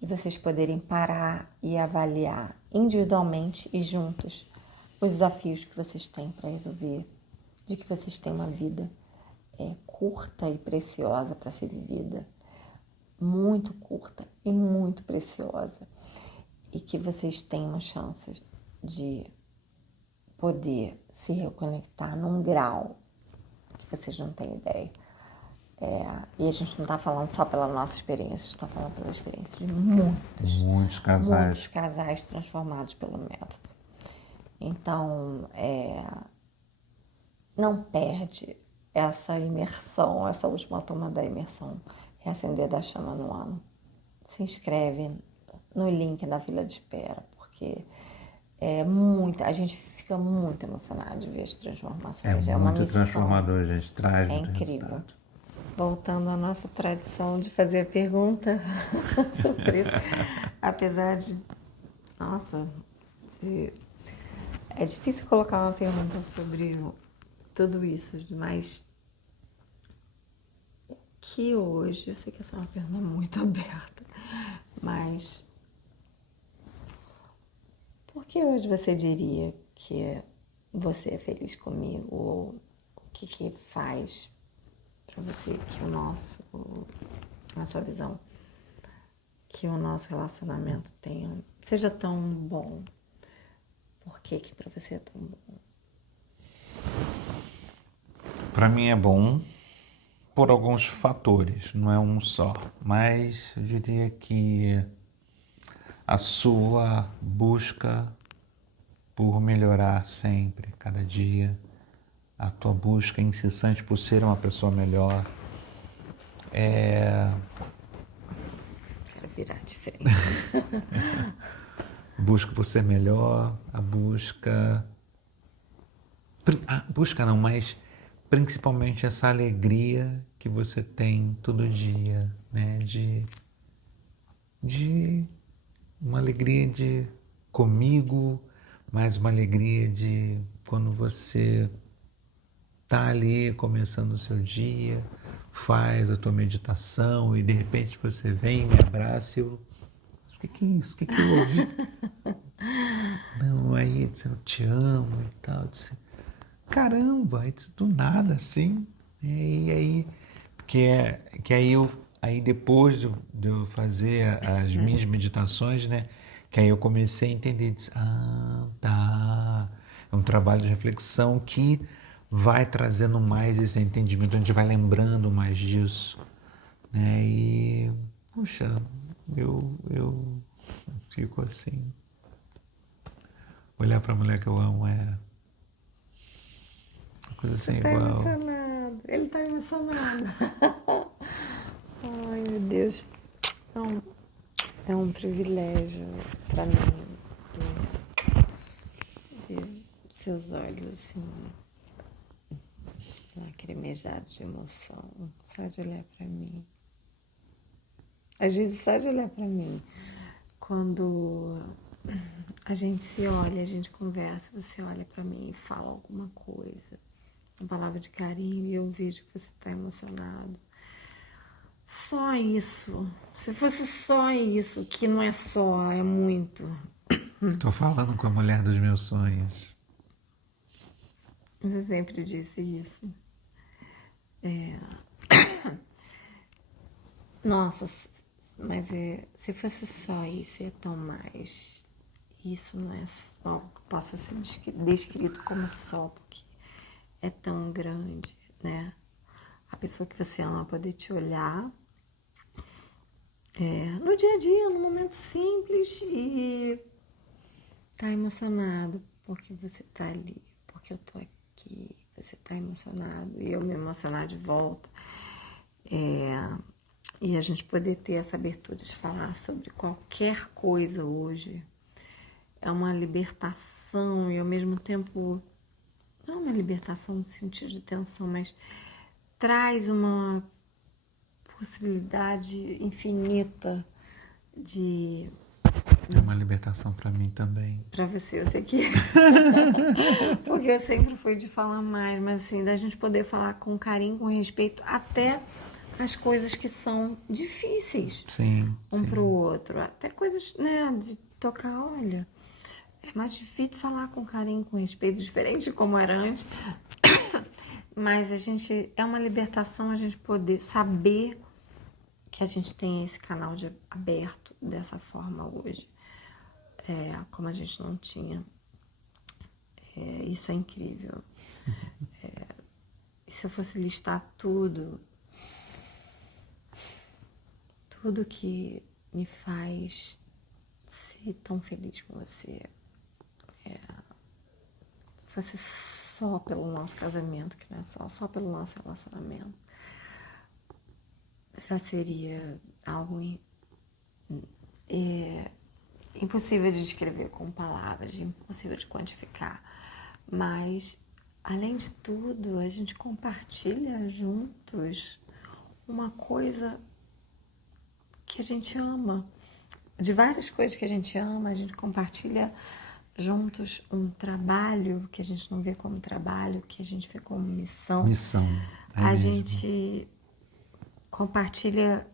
de vocês poderem parar e avaliar individualmente e juntos os desafios que vocês têm para resolver, de que vocês têm uma vida curta e preciosa para ser vivida, muito curta e muito preciosa, e que vocês têm uma chance de poder se reconectar num grau que vocês não têm ideia. E a gente não está falando só pela nossa experiência, a gente está falando pela experiência de muitos casais transformados pelo método. Então, não perde essa imersão, essa última turma da imersão Reacender da Chama no Ano. Se inscreve no link na fila de espera, porque a gente fica muito emocionado de ver as transformações. É uma muito missão, transformador, a gente traz muito incrível. resultado. Voltando à nossa tradição de fazer a pergunta sobre isso, apesar de, é difícil colocar uma pergunta sobre tudo isso, mas que hoje, eu sei que essa é uma pergunta muito aberta, mas por que hoje você diria que você é feliz comigo? Ou o que faz para você que na sua visão, que o nosso relacionamento seja tão bom? Por que para você é tão bom? Para mim é bom por alguns fatores, não é um só, mas eu diria que a sua busca por melhorar sempre, cada dia, a tua busca incessante por ser uma pessoa melhor, Quero virar de frente. busca por ser melhor, busca não, mas principalmente essa alegria que você tem todo dia, né? De uma alegria de comigo, mais uma alegria de quando você tá ali começando o seu dia, faz a tua meditação e de repente você vem, me abraça e eu... O que é isso? O que eu ouvi? Não, aí disse, eu te amo e tal. Eu disse, caramba, aí disse, do nada assim. E aí, aí depois de eu fazer as minhas meditações, né? Que aí eu comecei a entender, disse, tá. É um trabalho de reflexão que vai trazendo mais esse entendimento, a gente vai lembrando mais disso, né? E, puxa, eu fico assim. Olhar para a mulher que eu amo é uma coisa sem Você tá igual. emocionado. Ele tá emocionado. Ai, meu Deus. É um privilégio para mim ver seus olhos assim, lacrimejados de emoção, só de olhar para mim. Às vezes só de olhar para mim. Quando a gente se olha, a gente conversa, você olha para mim e fala alguma coisa, uma palavra de carinho, e eu vejo que você está emocionado. Só isso. Se fosse só isso, que não é só, é muito. Estou falando com a mulher dos meus sonhos. Você sempre disse isso. Nossa, mas se fosse só isso, é tão mais. Isso não é só algo que possa ser descrito como só, porque é tão grande, né? A pessoa que você ama poder te olhar no dia a dia, num momento simples, e tá emocionado porque você tá ali, porque eu tô aqui, você tá emocionado e eu me emocionar de volta. E a gente poder ter essa abertura de falar sobre qualquer coisa hoje é uma libertação e ao mesmo tempo não é uma libertação no sentido de tensão, mas traz uma possibilidade infinita de... É uma libertação para mim também. Pra você, eu sei que... Porque eu sempre fui de falar mais, mas assim, da gente poder falar com carinho, com respeito, até as coisas que são difíceis. Sim, um sim. pro outro. Até coisas, né, de tocar, olha... É mais difícil falar com carinho, com respeito, diferente de como era antes. Mas é uma libertação a gente poder saber que a gente tem esse canal aberto dessa forma hoje. Como a gente não tinha. Isso é incrível. E se eu fosse listar tudo que me faz ser tão feliz com você, fosse só pelo nosso casamento, que não é só pelo nosso relacionamento, já seria algo impossível de descrever com palavras, impossível de quantificar. Mas, além de tudo, a gente compartilha juntos uma coisa que a gente ama. De várias coisas que a gente ama, a gente compartilha juntos um trabalho que a gente não vê como trabalho, que a gente vê como missão. Missão. A gente compartilha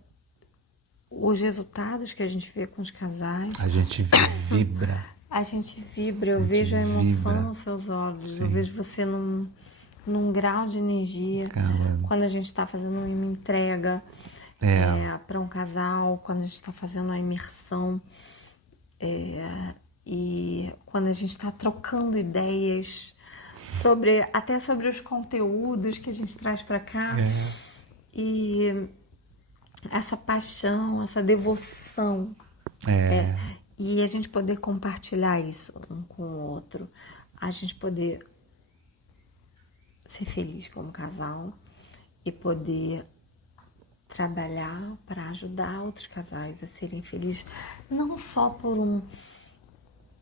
os resultados que a gente vê com os casais. A gente vibra. A gente vibra, eu vejo a emoção nos seus olhos, eu vejo você num grau de energia. Caramba. Quando a gente está fazendo uma entrega para um casal, quando a gente está fazendo a imersão, e quando a gente está trocando ideias até sobre os conteúdos que a gente traz para cá. E essa paixão, essa devoção. E a gente poder compartilhar isso um com o outro, a gente poder ser feliz como casal e poder trabalhar para ajudar outros casais a serem felizes, não só por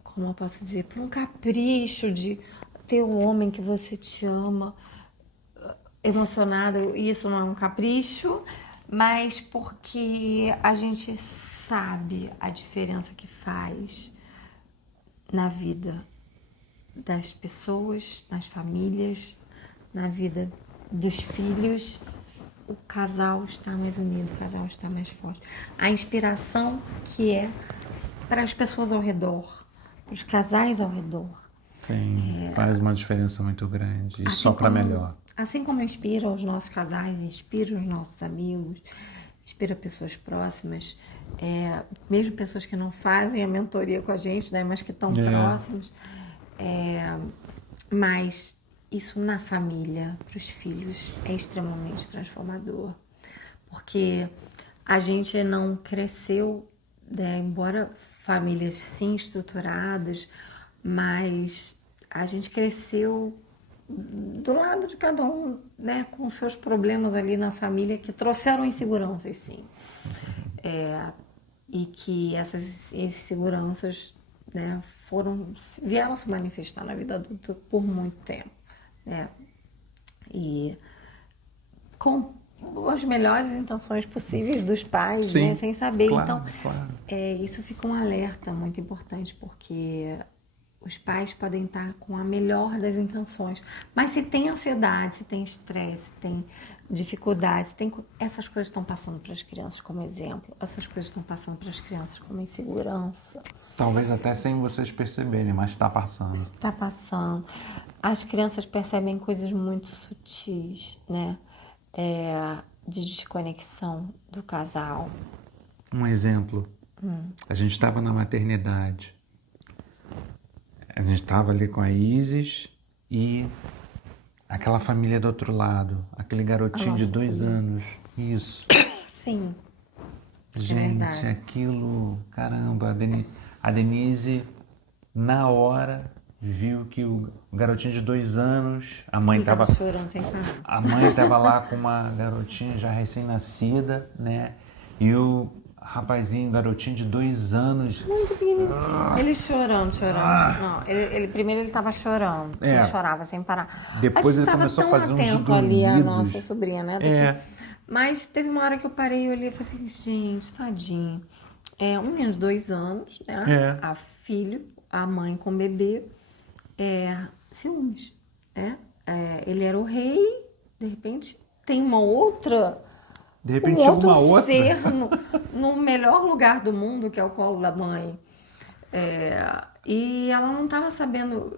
como eu posso dizer, por um capricho de ter um homem que você te ama emocionado, isso não é um capricho, mas porque a gente sabe a diferença que faz na vida das pessoas, nas famílias, na vida dos filhos. O casal está mais unido, o casal está mais forte. A inspiração que é para as pessoas ao redor, para os casais ao redor. Sim, faz uma diferença muito grande, e só para melhor. Assim como inspira os nossos casais, inspira os nossos amigos, inspira pessoas próximas, mesmo pessoas que não fazem a mentoria com a gente, né, mas que estão próximos. Mas isso na família, para os filhos, é extremamente transformador. Porque a gente não cresceu, embora famílias sim estruturadas, mas a gente cresceu do lado de cada um, né, com seus problemas ali na família que trouxeram inseguranças, sim. E que essas inseguranças, né, vieram se manifestar na vida adulta por muito tempo, né? E com as melhores intenções possíveis dos pais, sim, né, sem saber. Claro, então, claro. Isso fica um alerta muito importante, porque os pais podem estar com a melhor das intenções, mas se tem ansiedade, se tem estresse, se tem dificuldades, essas coisas estão passando para as crianças como exemplo, essas coisas estão passando para as crianças como insegurança. Talvez até sem vocês perceberem, mas está passando. Está passando. As crianças percebem coisas muito sutis, né? De desconexão do casal. Um exemplo. A gente estava na maternidade. A gente estava ali com a Isis e aquela família do outro lado. Aquele garotinho de 2 anos. Isso. Sim. Gente, aquilo... Caramba, a Denise, na hora, viu que o garotinho de 2 anos... A mãe estava chorando sem parar. A mãe estava lá com uma garotinha já recém-nascida, né? E o rapazinho, garotinho de 2 anos. Muito pequenininho. Ele chorando. Não, primeiro ele estava chorando. Ele chorava sem parar. Depois ele começou a fazer uns atento ali a dormidos. nossa sobrinha, né? Mas teve uma hora que eu parei e olhei e falei, gente, tadinho. Um menino de 2 anos, né? A filho, a mãe com o bebê. Ciúmes, né? Ele era o rei, de repente tem uma outra... De repente uma outra ser no melhor lugar do mundo, que é o colo da mãe. E ela não estava sabendo...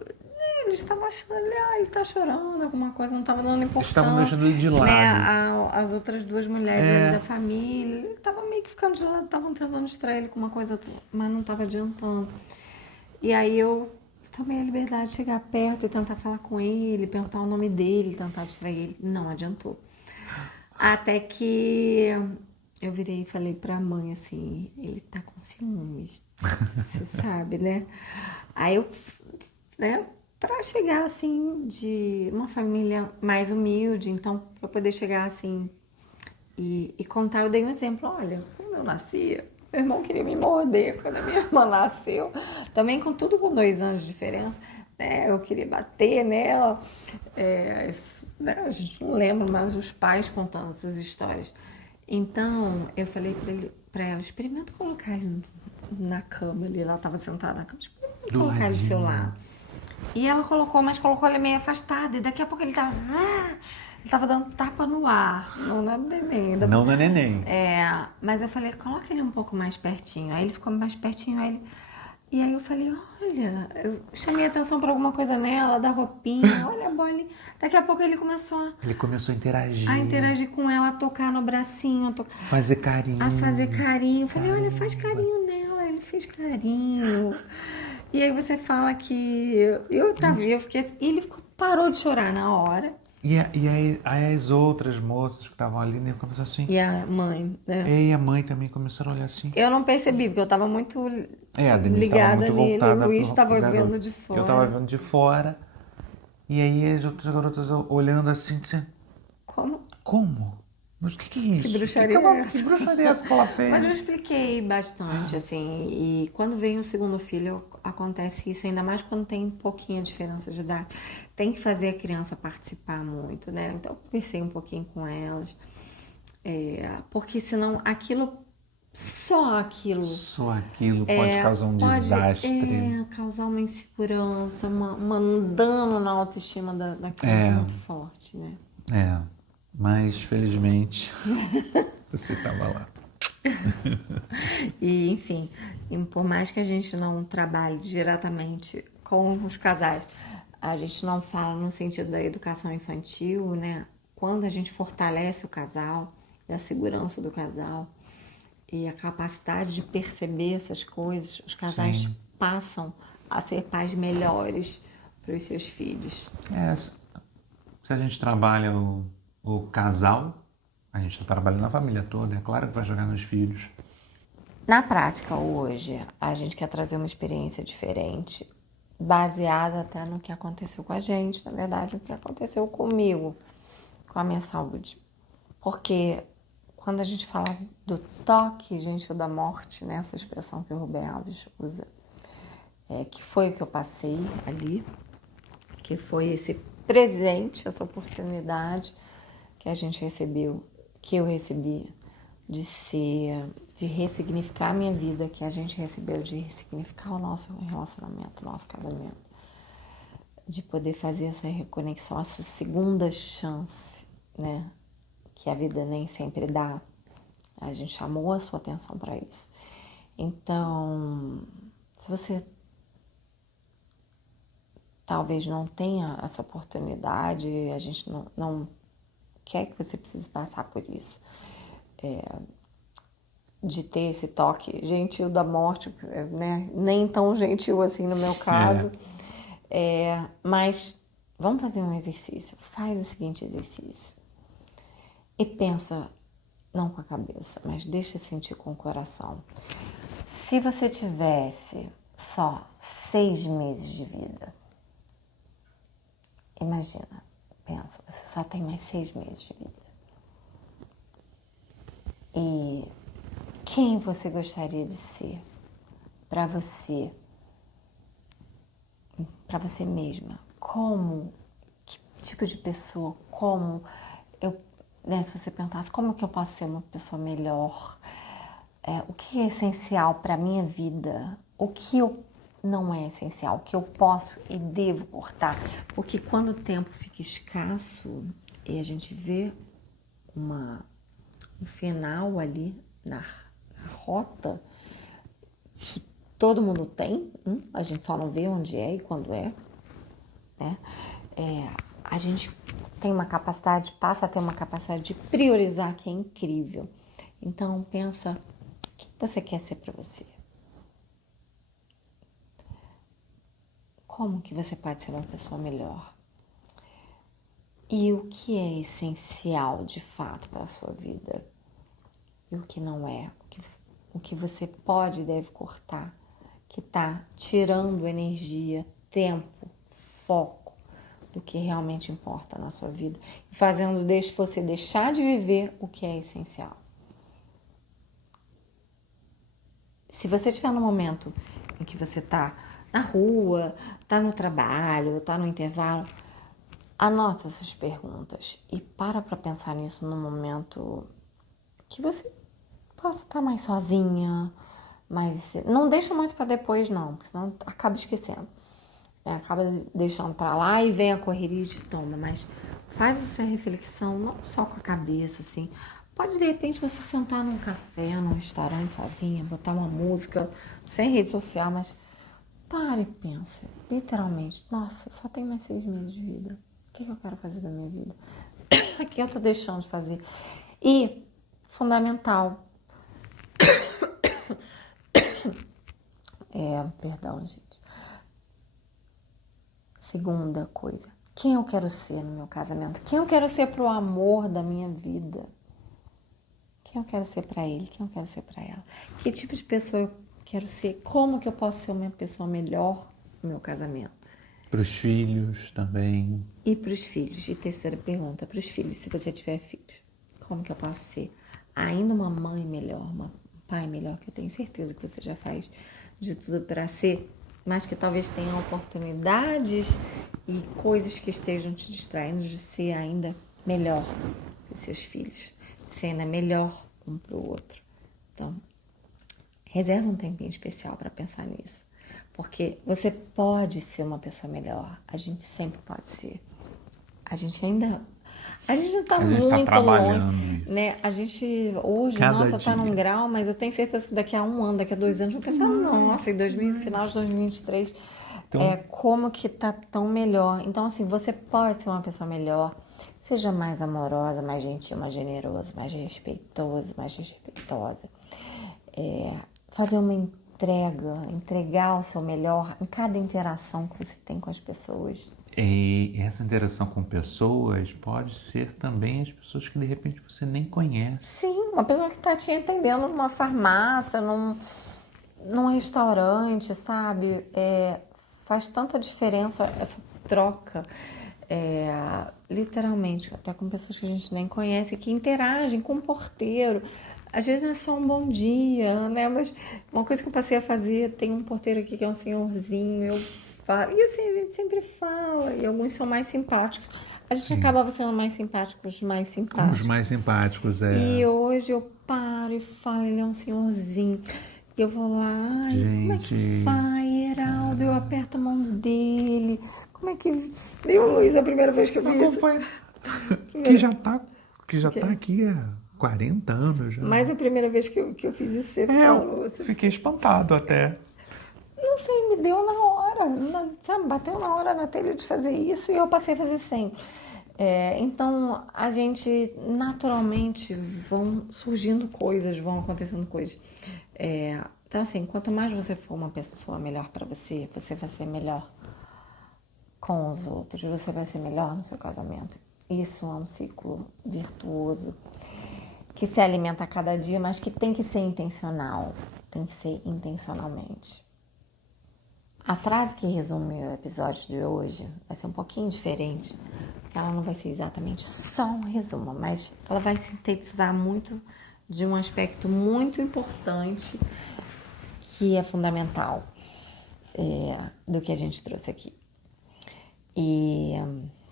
Ele estava achando, ele está chorando, alguma coisa, não estava dando importância. Estavam deixando ele de lado. Né? As outras 2 mulheres da família, ele estava meio que ficando de lado, estavam tentando distrair ele com uma coisa, mas não estava adiantando. E aí eu tomei a liberdade de chegar perto e tentar falar com ele, perguntar o nome dele, tentar distrair ele. Não adiantou. Até que eu virei e falei pra mãe assim, ele tá com ciúmes, você sabe, né? Aí eu, né, para chegar assim de uma família mais humilde, então para poder chegar assim e contar, eu dei um exemplo, olha, quando eu nasci, meu irmão queria me morder quando a minha irmã nasceu, também com tudo com 2 anos de diferença, né? Eu queria bater nela, né? A gente não lembra, mas os pais contando essas histórias. Então eu falei para ela, experimenta colocar ele na cama ali, ela estava sentada na cama, experimenta Do colocar ele do seu ladinho. lado. E ela colocou, mas colocou ele meio afastado. E daqui a pouco ele tava dando tapa no ar, não na neném. Não na neném. Mas eu falei, coloca ele um pouco mais pertinho. Aí ele ficou mais pertinho, e aí eu falei, olha, eu chamei atenção para alguma coisa nela, da roupinha, olha a bolinha. Daqui a pouco ele começou Ele começou a interagir. a interagir com ela, a tocar no bracinho, Fazer carinho. a fazer carinho. Eu falei, olha, faz carinho nela. Ele fez carinho. E aí você fala que eu fiquei assim, e ele parou de chorar na hora. E aí as outras moças que estavam ali, né, começaram assim. E a mãe, né? E a mãe também começaram a olhar assim. Eu não percebi, porque eu tava muito A Denise estava ligada muito nele. O voltada Luiz pro estava garoto. vendo de fora. Eu estava vendo de fora. E aí as outras garotas olhando assim, dizendo, como? Mas o que é isso? Que bruxaria é essa? Que bruxaria é essa que ela fez? Mas eu expliquei bastante, assim, e quando vem o segundo filho, acontece isso, ainda mais quando tem pouquinha diferença de idade. Tem que fazer a criança participar muito, né? Então, eu conversei um pouquinho com elas, porque senão só aquilo pode causar um desastre. causar uma insegurança, um dano na autoestima da criança muito forte, né? Mas felizmente você estava lá. E, enfim, por mais que a gente não trabalhe diretamente com os casais, a gente não fala no sentido da educação infantil, né? Quando a gente fortalece o casal e a segurança do casal e a capacidade de perceber essas coisas, os casais passam a ser pais melhores para os seus filhos. Se a gente trabalha o casal, a gente está trabalhando a família toda, é claro que vai jogar nos filhos. Na prática, hoje, a gente quer trazer uma experiência diferente, baseada até no que aconteceu com a gente, na verdade, o que aconteceu comigo, com a minha saúde. Porque quando a gente fala do toque gentil da morte, né, essa expressão que o Rubem Alves usa, que foi o que eu passei ali, que foi esse presente, essa oportunidade que a gente recebeu, que eu recebi, de ressignificar a minha vida, que a gente recebeu, de ressignificar o nosso relacionamento, o nosso casamento, de poder fazer essa reconexão, essa segunda chance, né, que a vida nem sempre dá. A gente chamou a sua atenção para isso. Então, se você talvez não tenha essa oportunidade, a gente não quer que você precise passar por isso, de ter esse toque gentil da morte, né? Nem tão gentil assim no meu caso. Mas vamos fazer um exercício. Faz o seguinte exercício. E pensa, não com a cabeça, mas deixa sentir com o coração. Se você tivesse só 6 meses de vida, imagina, pensa, você só tem mais 6 meses de vida. E quem você gostaria de ser para você mesma? Que tipo de pessoa? Se você pensasse, como que eu posso ser uma pessoa melhor? O que é essencial para a minha vida? O que não é essencial? O que eu posso e devo cortar? Porque quando o tempo fica escasso e a gente vê um final ali na rota que todo mundo tem, a gente só não vê onde é e quando é, né? A gente passa a ter uma capacidade de priorizar que é incrível. Então pensa, o que você quer ser para você? Como que você pode ser uma pessoa melhor? E o que é essencial de fato para a sua vida? E o que não é? O que você pode e deve cortar, que está tirando energia, tempo, foco do que realmente importa na sua vida, fazendo você deixar de viver o que é essencial. Se você estiver no momento em que você está na rua, está no trabalho, está no intervalo, anota essas perguntas e para pensar nisso no momento que você possa estar mais sozinha, mas não deixa muito para depois não, porque senão acaba esquecendo. Acaba deixando para lá e vem a correria e te toma, mas faz essa reflexão não só com a cabeça, assim. Pode, de repente, você sentar num café, num restaurante sozinha, botar uma música, sem rede social, mas para e pensa, literalmente, nossa, eu só tenho mais 6 meses de vida. O que eu quero fazer da minha vida? O que eu tô deixando de fazer? E, fundamental, perdão, gente. Segunda coisa, quem eu quero ser no meu casamento? Quem eu quero ser pro amor da minha vida? Quem eu quero ser para ele? Quem eu quero ser para ela? Que tipo de pessoa eu quero ser? Como que eu posso ser uma pessoa melhor no meu casamento? Para os filhos também. E para os filhos. E terceira pergunta, para os filhos, se você tiver filhos, como que eu posso ser ainda uma mãe melhor, um pai melhor, que eu tenho certeza que você já faz de tudo para ser, mas que talvez tenha oportunidades e coisas que estejam te distraindo de ser ainda melhor que seus filhos, de ser ainda melhor um para o outro. Então, reserva um tempinho especial para pensar nisso, porque você pode ser uma pessoa melhor, a gente sempre pode ser. A gente não está muito longe, né? A gente hoje, está num grau, mas eu tenho certeza que daqui a 1 ano, daqui a 2 anos, vou pensar, nossa, final de 2023, então, como que tá tão melhor. Então, assim, você pode ser uma pessoa melhor, seja mais amorosa, mais gentil, mais generosa, mais respeitoso, mais respeitosa. Fazer uma entregar o seu melhor em cada interação que você tem com as pessoas. E essa interação com pessoas pode ser também as pessoas que de repente você nem conhece. Sim, uma pessoa que está te atendendo numa farmácia, num restaurante, sabe? Faz tanta diferença essa troca, literalmente, até com pessoas que a gente nem conhece, que interagem com o porteiro. Às vezes não é só um bom dia, né? Mas uma coisa que eu passei a fazer, tem um porteiro aqui que é um senhorzinho, e assim, a gente sempre fala, e alguns são mais simpáticos. A gente acaba sendo mais simpático com os mais simpáticos. Com os mais simpáticos, E hoje eu paro e falo, ele é um senhorzinho. E eu vou lá, como é que vai, Heraldo? Eu aperto a mão dele. Como é que... Deu, Luiz, é a primeira vez que eu vi isso. Que já tá aqui há 40 anos já. Mas a primeira vez que eu fiz isso, você falou... Fiquei espantado até. Não sei, me deu na hora, sabe? Bateu na hora na telha de fazer isso e eu passei a fazer sempre. Então, a gente, naturalmente, vão surgindo coisas, vão acontecendo coisas. Então, assim, quanto mais você for uma pessoa melhor para você, você vai ser melhor com os outros, você vai ser melhor no seu casamento. Isso é um ciclo virtuoso que se alimenta a cada dia, mas que tem que ser intencional, tem que ser intencionalmente. A frase que resume o episódio de hoje vai ser um pouquinho diferente, porque ela não vai ser exatamente só um resumo, mas ela vai sintetizar muito de um aspecto muito importante que é fundamental do que a gente trouxe aqui. E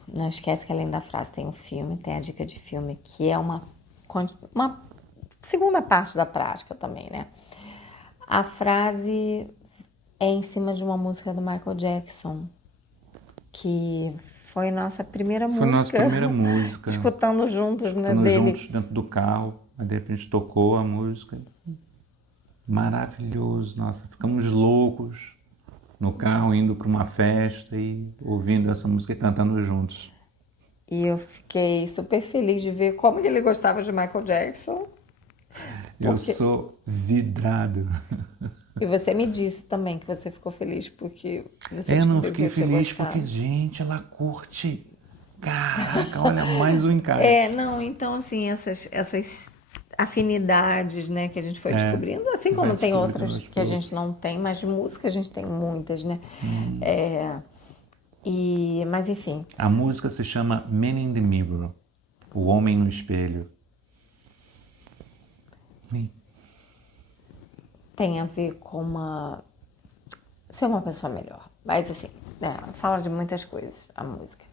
não esquece que além da frase tem um filme, tem a dica de filme, que é uma segunda parte da prática também, né? A frase é em cima de uma música do Michael Jackson, que foi nossa primeira música. Foi nossa primeira música. Escutando juntos, né, dele. Juntos dentro do carro, aí de repente tocou a música. Maravilhoso, nossa, ficamos loucos no carro, indo para uma festa e ouvindo essa música e cantando juntos. E eu fiquei super feliz de ver como ele gostava de Michael Jackson. Eu sou vidrado. E você me disse também que você ficou feliz porque você não fiquei feliz porque, gente, ela curte. Caraca, olha, mais um encaixe. Então, assim, essas afinidades, né, que a gente foi descobrindo, assim como tem outras que a gente não tem, mas de música a gente tem muitas, né? Mas enfim, A música se chama Man in the Mirror, O Homem no Espelho. tem a ver com ser uma pessoa melhor. Mas assim, né, fala de muitas coisas a música.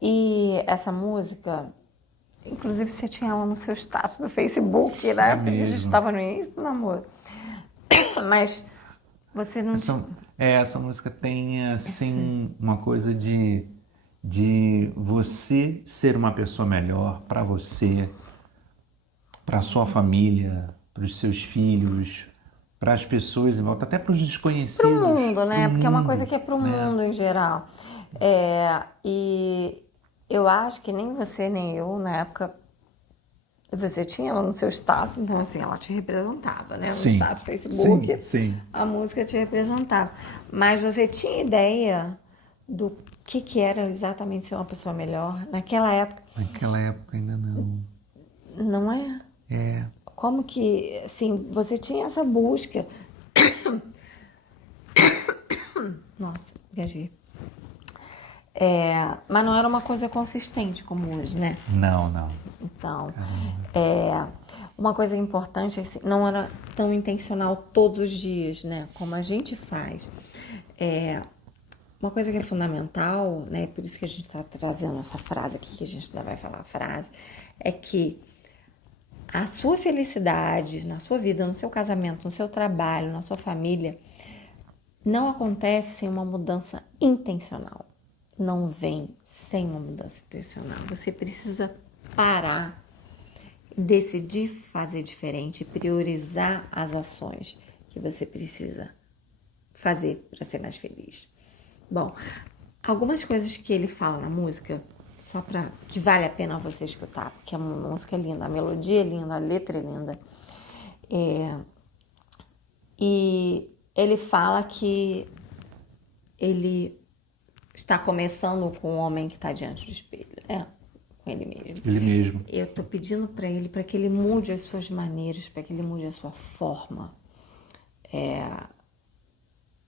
E essa música, inclusive você tinha ela no seu status do Facebook, né? Porque a gente mesmo. estava no início do namoro. Mas você não Essa música tem, assim, uma coisa de você ser uma pessoa melhor para você, para sua família, para os seus filhos, para as pessoas em volta, até para os desconhecidos. pro mundo, né? Pro Porque é uma coisa mundo, que é pro né? mundo em geral. E eu acho que nem você nem eu, na época, você tinha ela no seu status, então assim, ela te representava, né? No Sim, status Facebook, sim. a música te representava. Mas você tinha ideia do que era exatamente ser uma pessoa melhor? Naquela época, Naquela época ainda não. não é? É, Como que, assim, você tinha essa busca. Nossa, viajei. Mas não era uma coisa consistente como hoje, né? não. Então, uma coisa importante é que não era tão intencional todos os dias, né? Como a gente faz. Uma coisa que é fundamental, né? Por isso que a gente está trazendo essa frase aqui, que a gente ainda vai falar a frase, é que a sua felicidade na sua vida, no seu casamento, no seu trabalho, na sua família, não acontece sem uma mudança intencional. Não vem sem uma mudança intencional. Você precisa parar, decidir fazer diferente, priorizar as ações que você precisa fazer para ser mais feliz. Bom, algumas coisas que ele fala na música, só para que vale a pena você escutar, porque a música é linda, a melodia é linda, a letra é linda. E ele fala que ele está começando com o homem que está diante do espelho, né? Com ele mesmo. ele mesmo. Eu estou pedindo para ele para que ele mude as suas maneiras, para que ele mude a sua forma.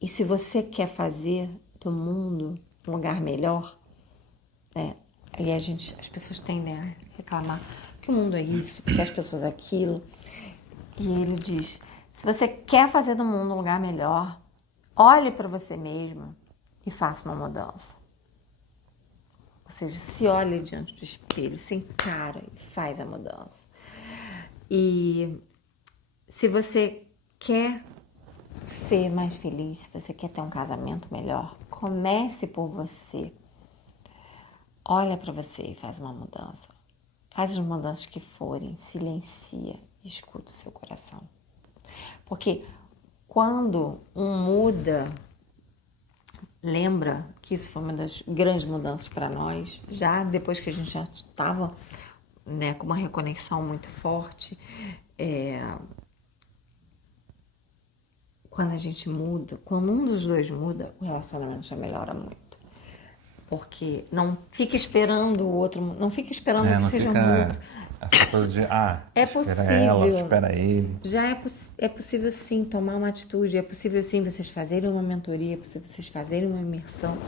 E se você quer fazer do mundo um lugar melhor, né? Aí as pessoas tendem a reclamar que o mundo é isso, que as pessoas é aquilo. E ele diz: se você quer fazer do mundo um lugar melhor, olhe para você mesmo e faça uma mudança. Ou seja, se olhe diante do espelho, se encara e faz a mudança. E se você quer ser mais feliz, se você quer ter um casamento melhor, comece por você. Olha para você e faz uma mudança. Faz as mudanças que forem, silencia e escuta o seu coração. Porque quando um muda, lembra que isso foi uma das grandes mudanças para nós, já depois que a gente já estava, né, com uma reconexão muito forte. Quando a gente muda, quando um dos dois muda, o relacionamento já melhora muito. Porque não fica esperando o outro, não fica esperando que Não seja fica muito. essa coisa de, É espera ela, possível. espera ele. Já é possível sim tomar uma atitude, é possível sim vocês fazerem uma mentoria, é possível vocês fazerem uma imersão.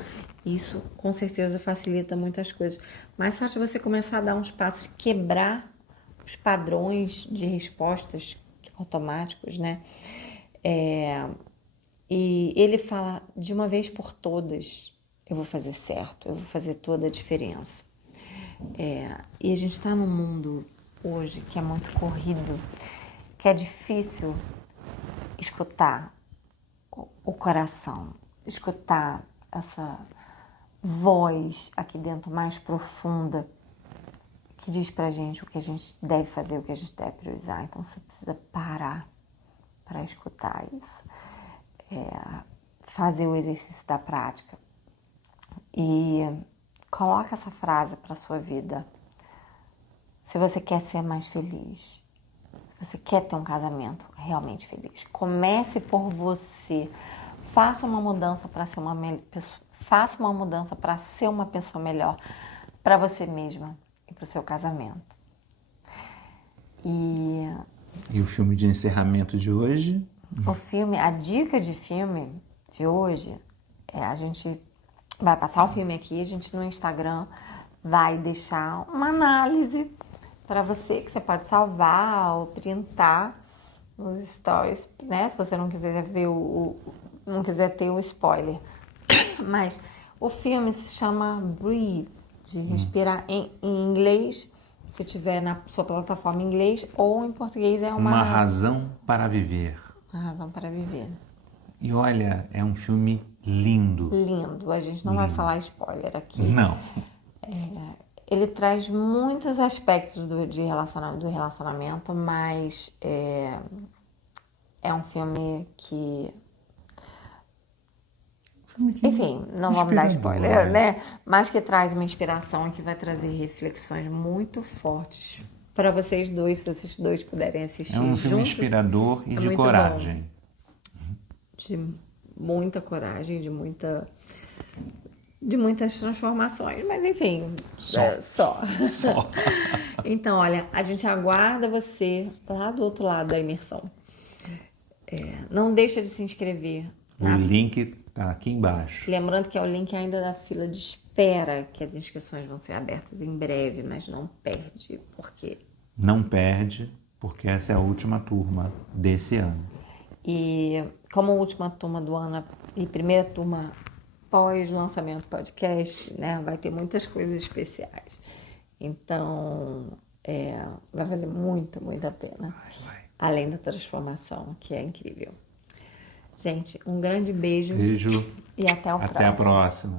Isso com certeza facilita muitas coisas. Mas só de você começar a dar uns passos, quebrar os padrões de respostas automáticos, né? E ele fala, de uma vez por todas, eu vou fazer certo, eu vou fazer toda a diferença. E a gente está num mundo hoje que é muito corrido, que é difícil escutar o coração, escutar essa voz aqui dentro mais profunda que diz pra gente o que a gente deve fazer, o que a gente deve priorizar. Então você precisa parar para escutar isso, fazer o exercício da prática e coloca essa frase para sua vida. Se você quer ser mais feliz, se você quer ter um casamento realmente feliz, comece por você. Faça uma mudança para ser faça uma mudança para ser uma pessoa melhor para você mesma e para o seu casamento. E o filme de encerramento de hoje? A dica de filme de hoje é a gente vai passar o filme aqui, a gente no Instagram vai deixar uma análise para você, que você pode salvar ou printar nos stories, né? Se você não quiser ver não quiser ter o spoiler. Mas o filme se chama Breathe, de respirar em inglês, se tiver na sua plataforma em inglês, ou em português é Uma Razão para Viver. Uma Razão para Viver. E olha, é um filme lindo. Lindo. A gente não vai falar spoiler aqui. Não. Ele traz muitos aspectos do relacionamento, mas é um filme que... Enfim, não vamos dar spoiler, né? Mas que traz uma inspiração e que vai trazer reflexões muito fortes para vocês dois, se vocês dois puderem assistir É um filme juntos. inspirador e de muito coragem. bom. De muita coragem, de muitas transformações, mas enfim, só. Então, olha, a gente aguarda você lá do outro lado da imersão. Não deixa de se inscrever. O link tá aqui embaixo. Lembrando que é o link ainda da fila de espera, que as inscrições vão ser abertas em breve, mas não perde, porque... Não perde, porque essa é a última turma desse ano. E como última turma do ano e primeira turma pós-lançamento podcast, né, vai ter muitas coisas especiais. Então, vai valer muito, muito a pena. Além da transformação, que é incrível. Gente, um grande beijo. Beijo. E até o próximo. Até a próxima.